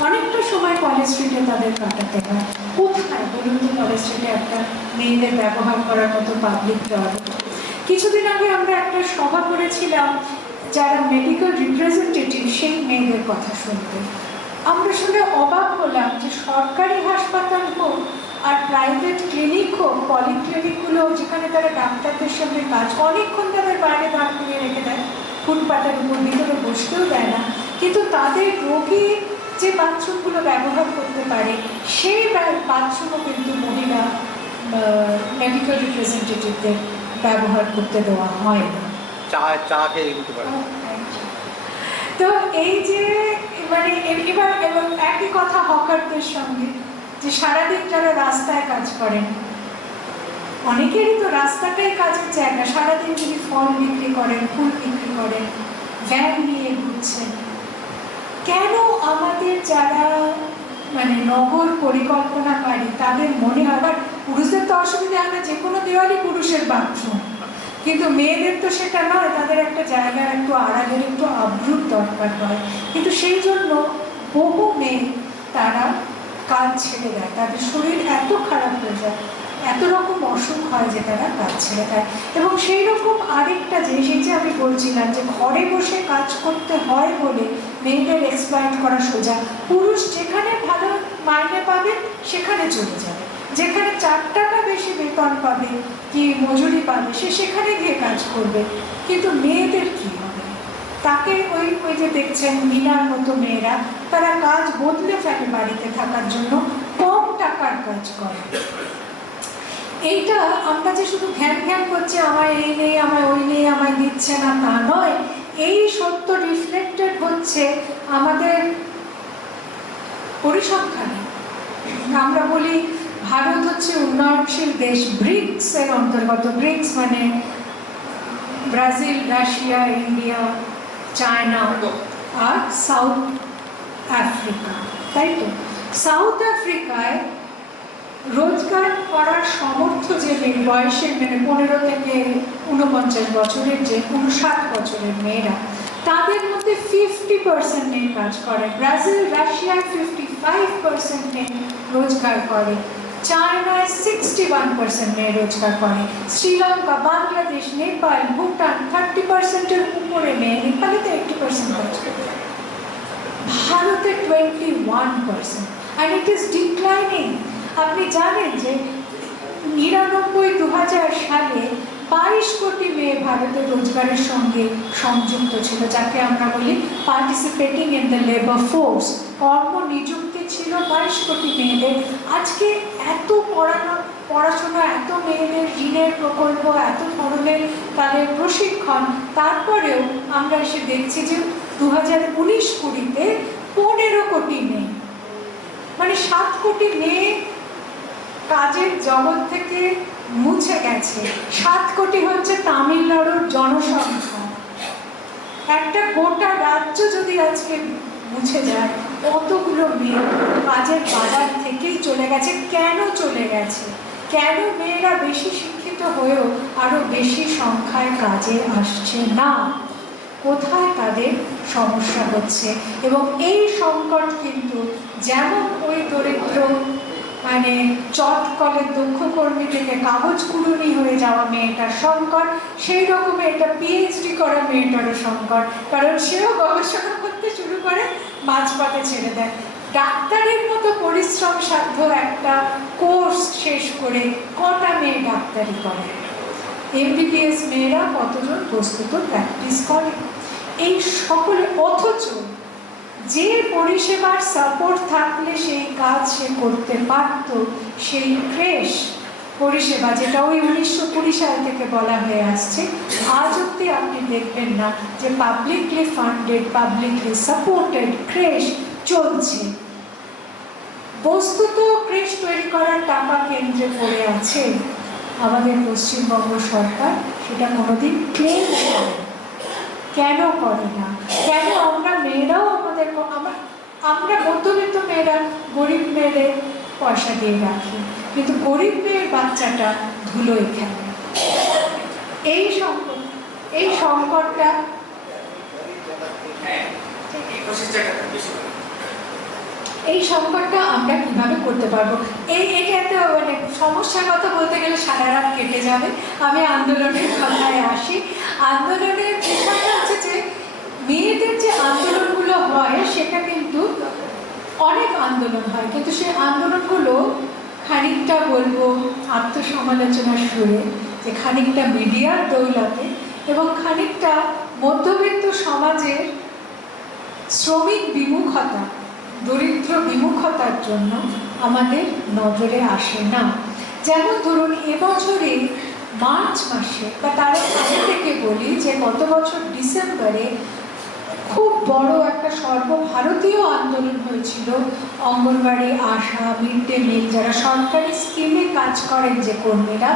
অনেকটা সময় কলেজ স্ট্রিটে তাদের কাটাতে হয়। কোথায় বলুন তো কলেজ স্ট্রিটে একটা মেয়েদের ব্যবহার করার মতো পাবলিক টয়লেট? কিছুদিন আগে আমরা একটা সভা করেছিলাম যারা মেডিকেল রিপ্রেজেন্টেটিভ, সেই মেয়েদের কথা শুনতে আমরা শুনে অবাক হলাম যে সরকারি হাসপাতাল হোক আর প্রাইভেট ক্লিনিক হোক, পলিক্লিনিকগুলো যেখানে তারা ডাক্তারদের সঙ্গে কাজ, অনেকক্ষণ তাদের বাইরে দাঁড় করিয়ে রেখে দেয়, ফুটপাতের উপর ভিতরে বসতেও দেয় না, কিন্তু তাদের রোগী যে বাথরুমগুলো ব্যবহার করতে পারে সেই বাথরুমও কিন্তু মহিলা মেডিকেল রিপ্রেজেন্টেটিভদের ব্যবহার করতে দেওয়া হয় না। চা খেয়ে এগোতে পারে। তো এই যে মানে এবার এবং একই কথা হকারদের সঙ্গে, যে সারাদিন যারা রাস্তায় কাজ করেন, অনেকেরই তো রাস্তাটাই কাজের জায়গা, সারাদিন যদি ফল বিক্রি করেন, ফুল বিক্রি করেন, ভ্যান নিয়ে ঘুরছেন, কেন আমাদের যারা মানে নগর পরিকল্পনাকারী তাদের মনে হয়, আবার পুরুষদের তো অসুবিধা হয় না, যে কোনো দেওয়ালই পুরুষের বাথরুম, কিন্তু মেয়েদের তো সেটা নয়, তাদের একটা জায়গা একটু আড়ালের একটু আব্রুর দরকার হয়। কিন্তু সেই জন্য বহু মেয়ে তারা কাজ ছেড়ে দেয়, তাদের শরীর এত খারাপ হয়ে যায়, এত রকম অসুখ হয় যে তারা কাজ ছেড়ে দেয়। এবং সেই রকম আরেকটা জিনিস, এই যে আমি বলছিলাম যে ঘরে বসে কাজ করতে হয় বলে মেয়েদের এক্সপ্লয়েট করা সোজা, পুরুষ যেখানে ভালো মাইনে পাবে সেখানে চলে যাবে, যেখানে 4 টাকা বেশি বেতন পাবে কি মজুরি পাবে সে সেখানে গিয়ে কাজ করবে। কিন্তু মেয়েদের কি হবে? তাকে ওই যে দেখছেন মিনার মতো মেয়েরা, তারা কাজ বদলে ফেলে বাড়িতে থাকার জন্য, কম টাকার কাজ করে। এইটা আমরা যে শুধু ঘ্যান করছি আমায় এই নেই, আমায় ওই নেই, আমায় দিচ্ছে না, তা নয়, এই সত্য রিফ্লেক্টেড হচ্ছে আমাদের পরিসংখ্যানে। আমরা বলি ভারত হচ্ছে উন্নয়নশীল দেশ, ব্রিক্স এর অন্তর্গত। ব্রিক্স মানে ব্রাজিল, রাশিয়া, ইন্ডিয়া, চায়না আর সাউথ আফ্রিকা, তাই তো? সাউথ আফ্রিকায় রোজগার করার সামর্থ্য যে বয়সের মানে 15 থেকে 49 বছরের, যে 59 বছরের মেয়েরা, তাদের মধ্যে 50% মেয়ে কাজ করে। ব্রাজিল, রাশিয়ায় 55% মেয়ে রোজগার করে, চায়নায় 61% মেয়ে রোজগার করে, শ্রীলঙ্কা, বাংলাদেশ, নেপাল, ভুটান 30%-এর উপরে মেয়ে, নেপালে তো 80% কাজ করে, ভারতে 21%, and it is declining. আপনি জানেন যে 99-2000 সালে 22 কোটি মেয়ে ভারতের রোজগারের সঙ্গে সংযুক্ত ছিল, যাকে আমরা বলি participating in the labour force. কর্ম নিযুক্তি ছিল 22 কোটি মেয়েদের। আজকে এত পড়াশোনা, এত মেয়েদের ঋণের প্রকল্প, এত ধরনের তাদের প্রশিক্ষণ, তারপরেও আমরা এসে দেখছি যে 2019-20-তে 15 কোটি মেয়ে, মানে 7 কোটি মেয়ে কাজের জগৎ থেকে মুছে গেছে। 7 কোটি হচ্ছে তামিলনাড়ুর জনসংখ্যা। একটা গোটা রাজ্য যদি আজকে মুছে যায়, কতগুলো মেয়ে কাজের বাজার থেকেই চলে গেছে। কেন চলে গেছে? কেন মেয়েরা বেশি শিক্ষিত হয়েও আরো বেশি সংখ্যায় কাজে আসছে না? কোথায় তাদের সমস্যা হচ্ছে? এবং এই সংকট কিন্তু যেমন ওই দরিদ্র মানে চটকলের দক্ষ কর্মী থেকে কাগজ কুড়ুনি হয়ে যাওয়া মেয়েটার সংকট, সেই রকম একটা পিএইচডি করা মেয়েটারও সংকট, কারণ সেও গবেষণা করতে শুরু করে, মাঝপথে ছেড়ে দেয়। ডাক্তারের মতো পরিশ্রম সাধ্য একটা কোর্স শেষ করে কটা মেয়ে ডাক্তারি করে? এমবিবিএস মেয়েরা কতজন বস্তুত প্র্যাকটিস করে? এই সকলে, অথচ যে পরিষেবার সাপোর্ট থাকলে সেই কাজ সে করতে পারত, সেই ক্রেশ পরিষেবা, যেটা ওই 1920 সাল থেকে বলা হয়ে আসছে, আজ অব্দি আপনি দেখবেন না যে publicly funded, publicly supported crash চলছে। বস্তুত ক্রেশ তৈরি করার টাকা কেন্দ্রে পড়ে আছে আমাদের পশ্চিমবঙ্গ সরকার, সেটা কোনোদিন ক্লেম করে না। কেন করে না? কেন আমরা মেয়েরাও আমরা মধ্যবিত্ত মেয়েরা গরিব মেয়েদের পয়সা দিয়ে রাখি, কিন্তু গরিব মেয়ের বাচ্চাটা ধুলোয় খেলে? এই সংকটটা আমরা কিভাবে করতে পারবো? এটা একটা মানে সমস্যার কথা বলতে গেলে সারা রাত কেটে যাবে। আমি আন্দোলনের কথায় আসি। আন্দোলনের বিষয়টা হচ্ছে যে মেয়েদের যে আন্দোলনগুলো হয় সেটা কিন্তু অনেক আন্দোলন হয়, কিন্তু সেই আন্দোলনগুলো খানিকটা বলবো আত্মসমালোচনার সুরে, যে খানিকটা মিডিয়ার দৌলতে এবং খানিকটা মধ্যবিত্ত সমাজের শ্রমিক বিমুখতা, দরিদ্র বিমুখতার জন্য আমাদের নজরে আসে না। যেমন ধরুন এবছরে মার্চ মাসে বা তার আগে থেকে বলি যে গত বছর ডিসেম্বরে খুব বড় একটা সর্বভারতীয় আন্দোলন হয়েছিল অঙ্গনবাড়ি, আশা, মিড ডে মিল, যারা সরকারি স্কিমে কাজ করেন যে কর্মীরা,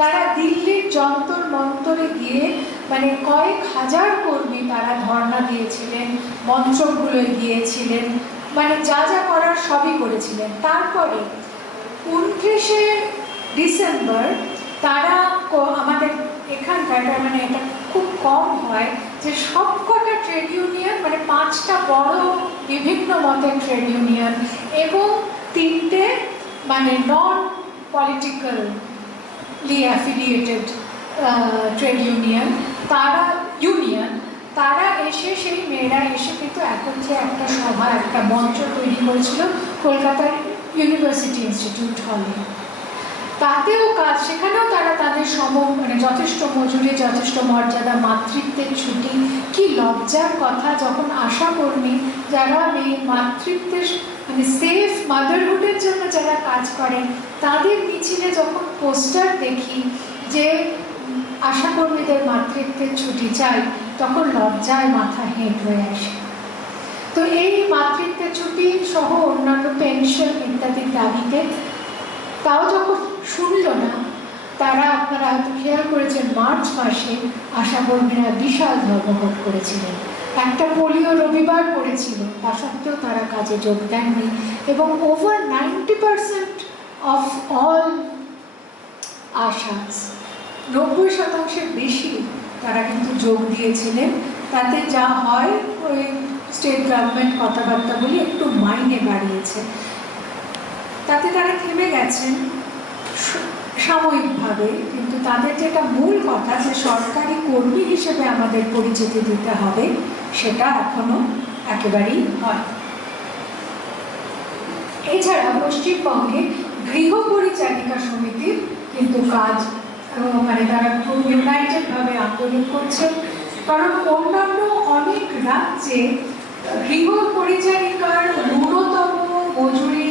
তারা দিল্লির যন্তর মন্তরে গিয়ে মানে কয়েক হাজার কর্মী তারা ধর্ণা দিয়েছিলেন, মঞ্চগুলোয় গিয়েছিলেন, মানে যা যা করার সবই করেছিলেন। তারপরে 29শে ডিসেম্বর তারা আমাদের এখানকার মানে এটা খুব কম হয় যে সবকটা ট্রেড ইউনিয়ন, মানে 5টা বড় বিভিন্ন মতের ট্রেড ইউনিয়ন এবং 3টে মানে নন পলিটিক্যালি অ্যাফিলিয়েটেড ট্রেড ইউনিয়ন, তারা এসে, সেই মেয়েরা এসে কিন্তু একত্রে একটা সভা, একটা মঞ্চ তৈরি করেছিল কলকাতার ইউনিভার্সিটি ইনস্টিটিউট হলে। তাতেও সেখানেও তারা তাদের মানে যথেষ্ট মজুরি, যথেষ্ট মর্যাদা, মাতৃত্বের ছুটি। কি লজ্জার কথা, যখন আশাকর্মী যারা মাতৃত্বের মানে সেফ মাদারহুডের জন্য যারা কাজ করেন, তাদের মিছিলে যখন পোস্টার দেখি যে আশাকর্মীদের মাতৃত্বের ছুটি চাই, তখন লজ্জায় মাথা হেঁট হয়ে আসে। তো এই মাতৃত্বের ছুটি সহ অন্যান্য পেনশন ইত্যাদির দাবিতে তাও যখন শুনল না, তারা, আপনারা হয়তো খেয়াল করেছেন, মার্চ মাসে আশাকর্মীরা বিশাল ধর্মঘট করেছিলেন। একটা পোলিও রবিবার পড়েছিল, তা সত্ত্বেও তারা কাজে যোগ দেননি এবং ওভার 90% অফ অল আশাস, 90% বেশি তারা কিন্তু যোগ দিয়েছিলেন। তাতে যা হয়, ওই স্টেট গভর্নমেন্ট কথাবার্তা বলি একটু মাইনে বাড়িয়েছে, তাতে তারা থেমে গেছেন সাময়িকভাবে। কিন্তু তাদের যেটা মূল কথা যে সরকারি কর্মী হিসেবে আমাদের পরিচিতি দিতে হবে, সেটা এখনো একেবারেই হয়। এছাড়া পশ্চিমবঙ্গে গৃহ পরিচারিকা সমিতির কিন্তু কাজ, মানে তারা খুব ইউনাইটেডভাবে আন্দোলন করছেন, কারণ অন্যান্য অনেক রাজ্যে গৃহ পরিচারিকার ন্যূনতম মজুরি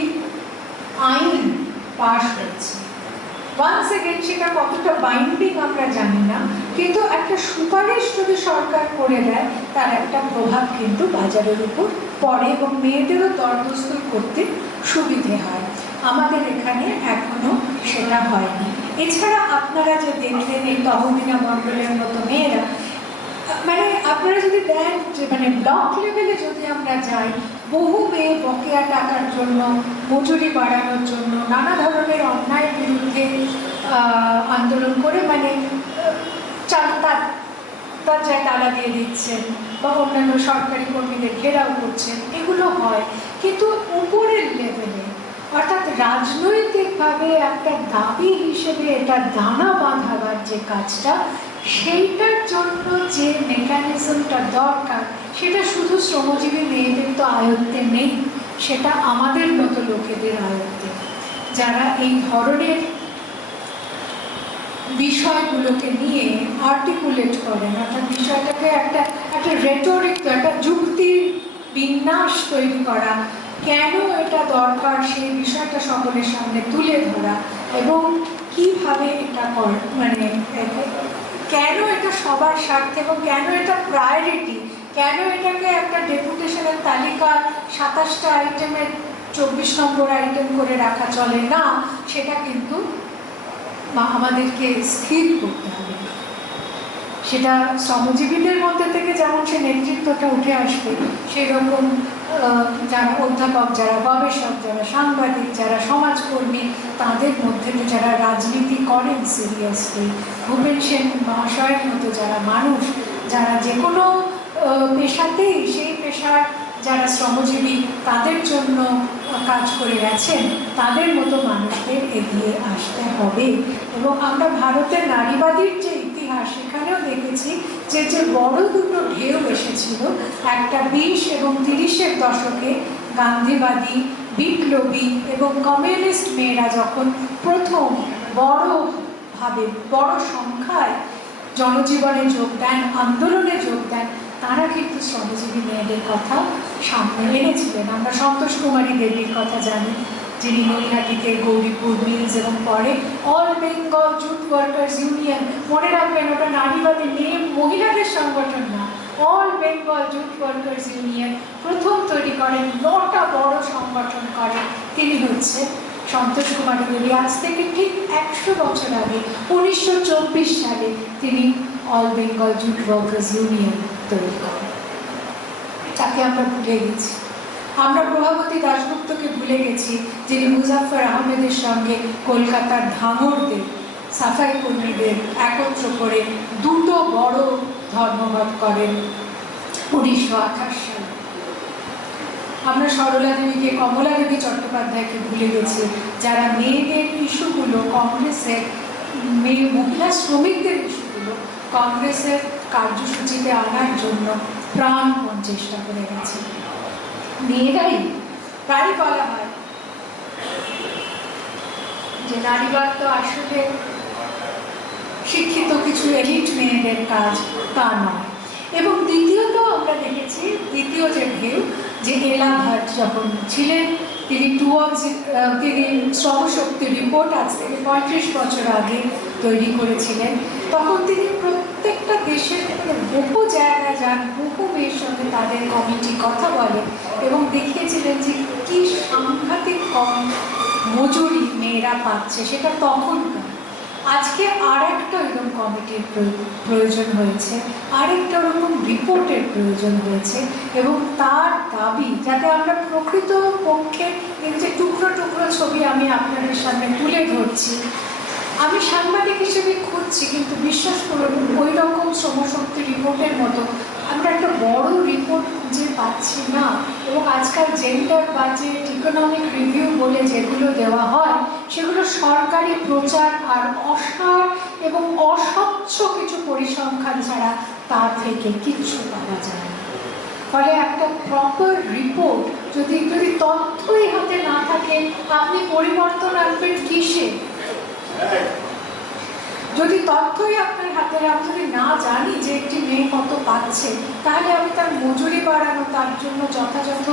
আইন পাশ হয়েছে। ওয়ান্স এগেন সেটা কতটা বাইন্ডিং আমরা জানি না, কিন্তু একটা সুপারিশ যদি সরকার করে দেয়, তার একটা প্রভাব কিন্তু বাজারের উপর পড়ে এবং মেয়েদেরও দরদস্তুর করতে সুবিধে হয়। আমাদের এখানে এখনো সেটা হয়নি। এছাড়া আপনারা যে দেখলেন এই তহমিনা মণ্ডলের মতো মেয়েরা, মানে আপনারা যদি দেন যে মানে ব্লক লেভেলে যদি আমরা যাই, বহু মেয়ে বকেয়া টাকার জন্য, মজুরি বাড়ানোর জন্য, নানা ধরনের অন্যায়ের বিরুদ্ধে আন্দোলন করে মানে দরজায় তালা দিয়ে দিচ্ছেন বা অন্যান্য সরকারি কর্মীদের ঘেরাও করছেন, এগুলো হয়। কিন্তু উপরের লেভেলে, অর্থাৎ রাজনৈতিকভাবে একটা দাবি হিসেবে এটা দানা বাঁধাবার যে কাজটা, সেইটার জন্য যে মেকানিজমটা দরকার, সেটা শুধু শ্রমজীবী মেয়েদের তো আয়ত্তে নেই, সেটা আমাদের মতো লোকেদের আয়ত্তে, যারা এই ধরনের বিষয়গুলোকে নিয়ে আর্টিকুলেট করেন, অর্থাৎ বিষয়টাকে একটা রেটরিক, একটা যুক্তির বিন্যাস তৈরি করা, কেন এটা দরকার সেই বিষয়টা সকলের সামনে তুলে ধরা এবং কিভাবে এটা মানে কেন এটা সবার স্বার্থে এবং কেন এটা প্রায়োরিটি, কেন এটাকে একটা ডেপুটেশনের তালিকা 27টা আইটেমের 24 নম্বর আইটেম করে রাখা চলে না, সেটা কিন্তু আমাদেরকে স্থির করতে হবে। সেটা শ্রমজীবীদের মধ্যে থেকে যেমন সে নেতৃত্বটা উঠে আসবে, সেই রকম যারা অধ্যাপক, যারা গবেষক, যারা সাংবাদিক, যারা সমাজকর্মী, তাদের মধ্যে যারা রাজনীতি করেন সিরিয়াসলি, ভূপেন সেন মহাশয়ের মতো যারা মানুষ, যারা যে কোনো পেশাতেই সেই পেশার যারা শ্রমজীবী তাদের জন্য কাজ করে গেছেন, তাদের মতো মানুষদের এগিয়ে আসতে হবে। এবং আমরা ভারতের নারীবাদীর যে ইতিহাস, সেখানেও দেখেছি যে যে বড় দুটো ঢেউ এসেছিল, একটা 20 এবং 30-এর দশকে গান্ধীবাদী, বিপ্লবী এবং কমিউনিস্ট মেয়েরা যখন প্রথম বড়ভাবে বড় সংখ্যায় জনজীবনে যোগ দেন, আন্দোলনে যোগ দেন, তারা কিন্তু শ্রমজীবী মেয়েদের কথা সামনে এনেছিলেন। আমরা সন্তোষ কুমারী দেবীর কথা জানি, যিনি নৈহাটিতে গৌরীপুর মিলস এবং পরে all Bengal jute workers union, মনে রাখবেন ওটা নারীবাদী মেয়ে মহিলাদের সংগঠন না, all Bengal jute workers union প্রথম তৈরি করেন, 9টা বড় সংগঠন করেন, তিনি হচ্ছে সন্তোষ কুমারী দেবী। আজ থেকে ঠিক 100 বছর আগে 1924 সালে তিনি all Bengal jute workers union তৈরি করেন। তাকে আমরা ভুলে গেছি। আমরা প্রভাবতী দাশগুপ্তকে ভুলে গেছি, যিনি মুজাফফর আহমেদের সঙ্গে কলকাতার ধাঙড়দের সাফাই কর্মীদের একত্র করে দুটো বড় ধর্মঘট করেন 1928 সালে। আমরা সরলা দেবীকে, কমলা দেবী চট্টোপাধ্যায়কে ভুলে গেছি, যারা মেয়েদের ইস্যুগুলো কংগ্রেসের, মহিলা শ্রমিকদের ইস্যুগুলো কংগ্রেসের কার্যসূচিতে আনার জন্য প্রাণপণ চেষ্টা করে গেছে। মেয়েরাই প্রায় বলা হয় যে নারীবাদ তো আসলে শিক্ষিত কিছু এলিট মেয়েদের কাজ, তা নয়। এবং দ্বিতীয়ত আমরা দেখেছি, দ্বিতীয় যে ঢেউ, যে এলা ভাট যখন ছিলেন, তিনি তিনি শ্রমশক্তি রিপোর্ট আজ থেকে 35 বছর আগে তৈরি করেছিলেন। তখন তিনি প্রত্যেকটা দেশের বহু জায়গায় যান, বহু মেয়ের সঙ্গে তাদের কমিটি কথা বলে এবং দেখিয়েছিলেন যে কি সাংঘাতিক কম মজুরি মেয়েরা পাচ্ছে। সেটা তখনকার। আজকে আরেকটা এরকম কমিটির প্রয়োজন হয়েছে, আরেকটা ওরকম রিপোর্টের প্রয়োজন হয়েছে, এবং তার দাবি যাতে আমরা প্রকৃত পক্ষে এই যে টুকরো টুকরো ছবি আমি আপনাদের সামনে তুলে ধরছি, আমি সাংবাদিক হিসেবে খুঁজছি, কিন্তু বিশ্বাস করুন ওই রকম শ্রমশক্তি রিপোর্টের মতো আমরা একটা বড় রিপোর্ট খুঁজে পাচ্ছি না। এবং আজকাল জেন্ডার বাজেট, ইকোনমিক রিভিউ বলে যেগুলো দেওয়া হয়, সেগুলো সরকারি প্রচার আর অসার এবং অস্বচ্ছ কিছু পরিসংখ্যান ছাড়া তার থেকে কিচ্ছু পাওয়া যায় না। ফলে একটা প্রপার রিপোর্ট যদি তথ্যই হাতে না থাকে, আপনি পরিবর্তন আনবেন কিসে? যদি তথ্যই আপনার হাতে, আমি যদি না জানি যে একটি মেয়ে কত পাচ্ছে, তাহলে আমি তার মজুরি বাড়ানো, তার জন্য যথাযথ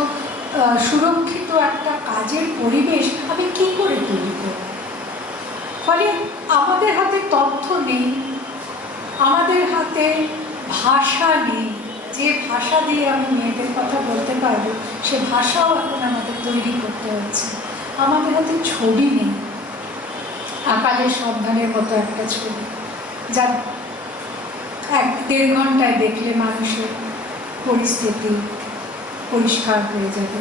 সুরক্ষিত একটা কাজের পরিবেশ আমি কি করে তৈরি করব? ফলে আমাদের হাতে তথ্য নেই, আমাদের হাতে ভাষা নেই, যে ভাষা দিয়ে আমি মেয়েদের কথা বলতে পারবো সে ভাষাও এখন আমাদের তৈরি করতে হচ্ছে। আমাদের হাতে ছবি নেই, আকালের সন্ধানের মতো একটা ছবি, যা 1-1.5 ঘন্টায় দেখলে মানুষের পরিস্থিতি পরিষ্কার হয়ে যাবে।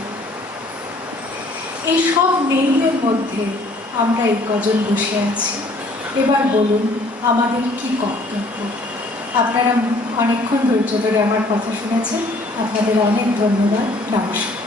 এই সব নেইলের মধ্যে আমরা এই কজন বসে আছি। এবার বলুন আমাদের কি কর্তব্য? আপনারা অনেকক্ষণ ধৈর্য ধরে আমার কথা শুনেছেন, আপনাদের অনেক ধন্যবাদ। নমস্কার।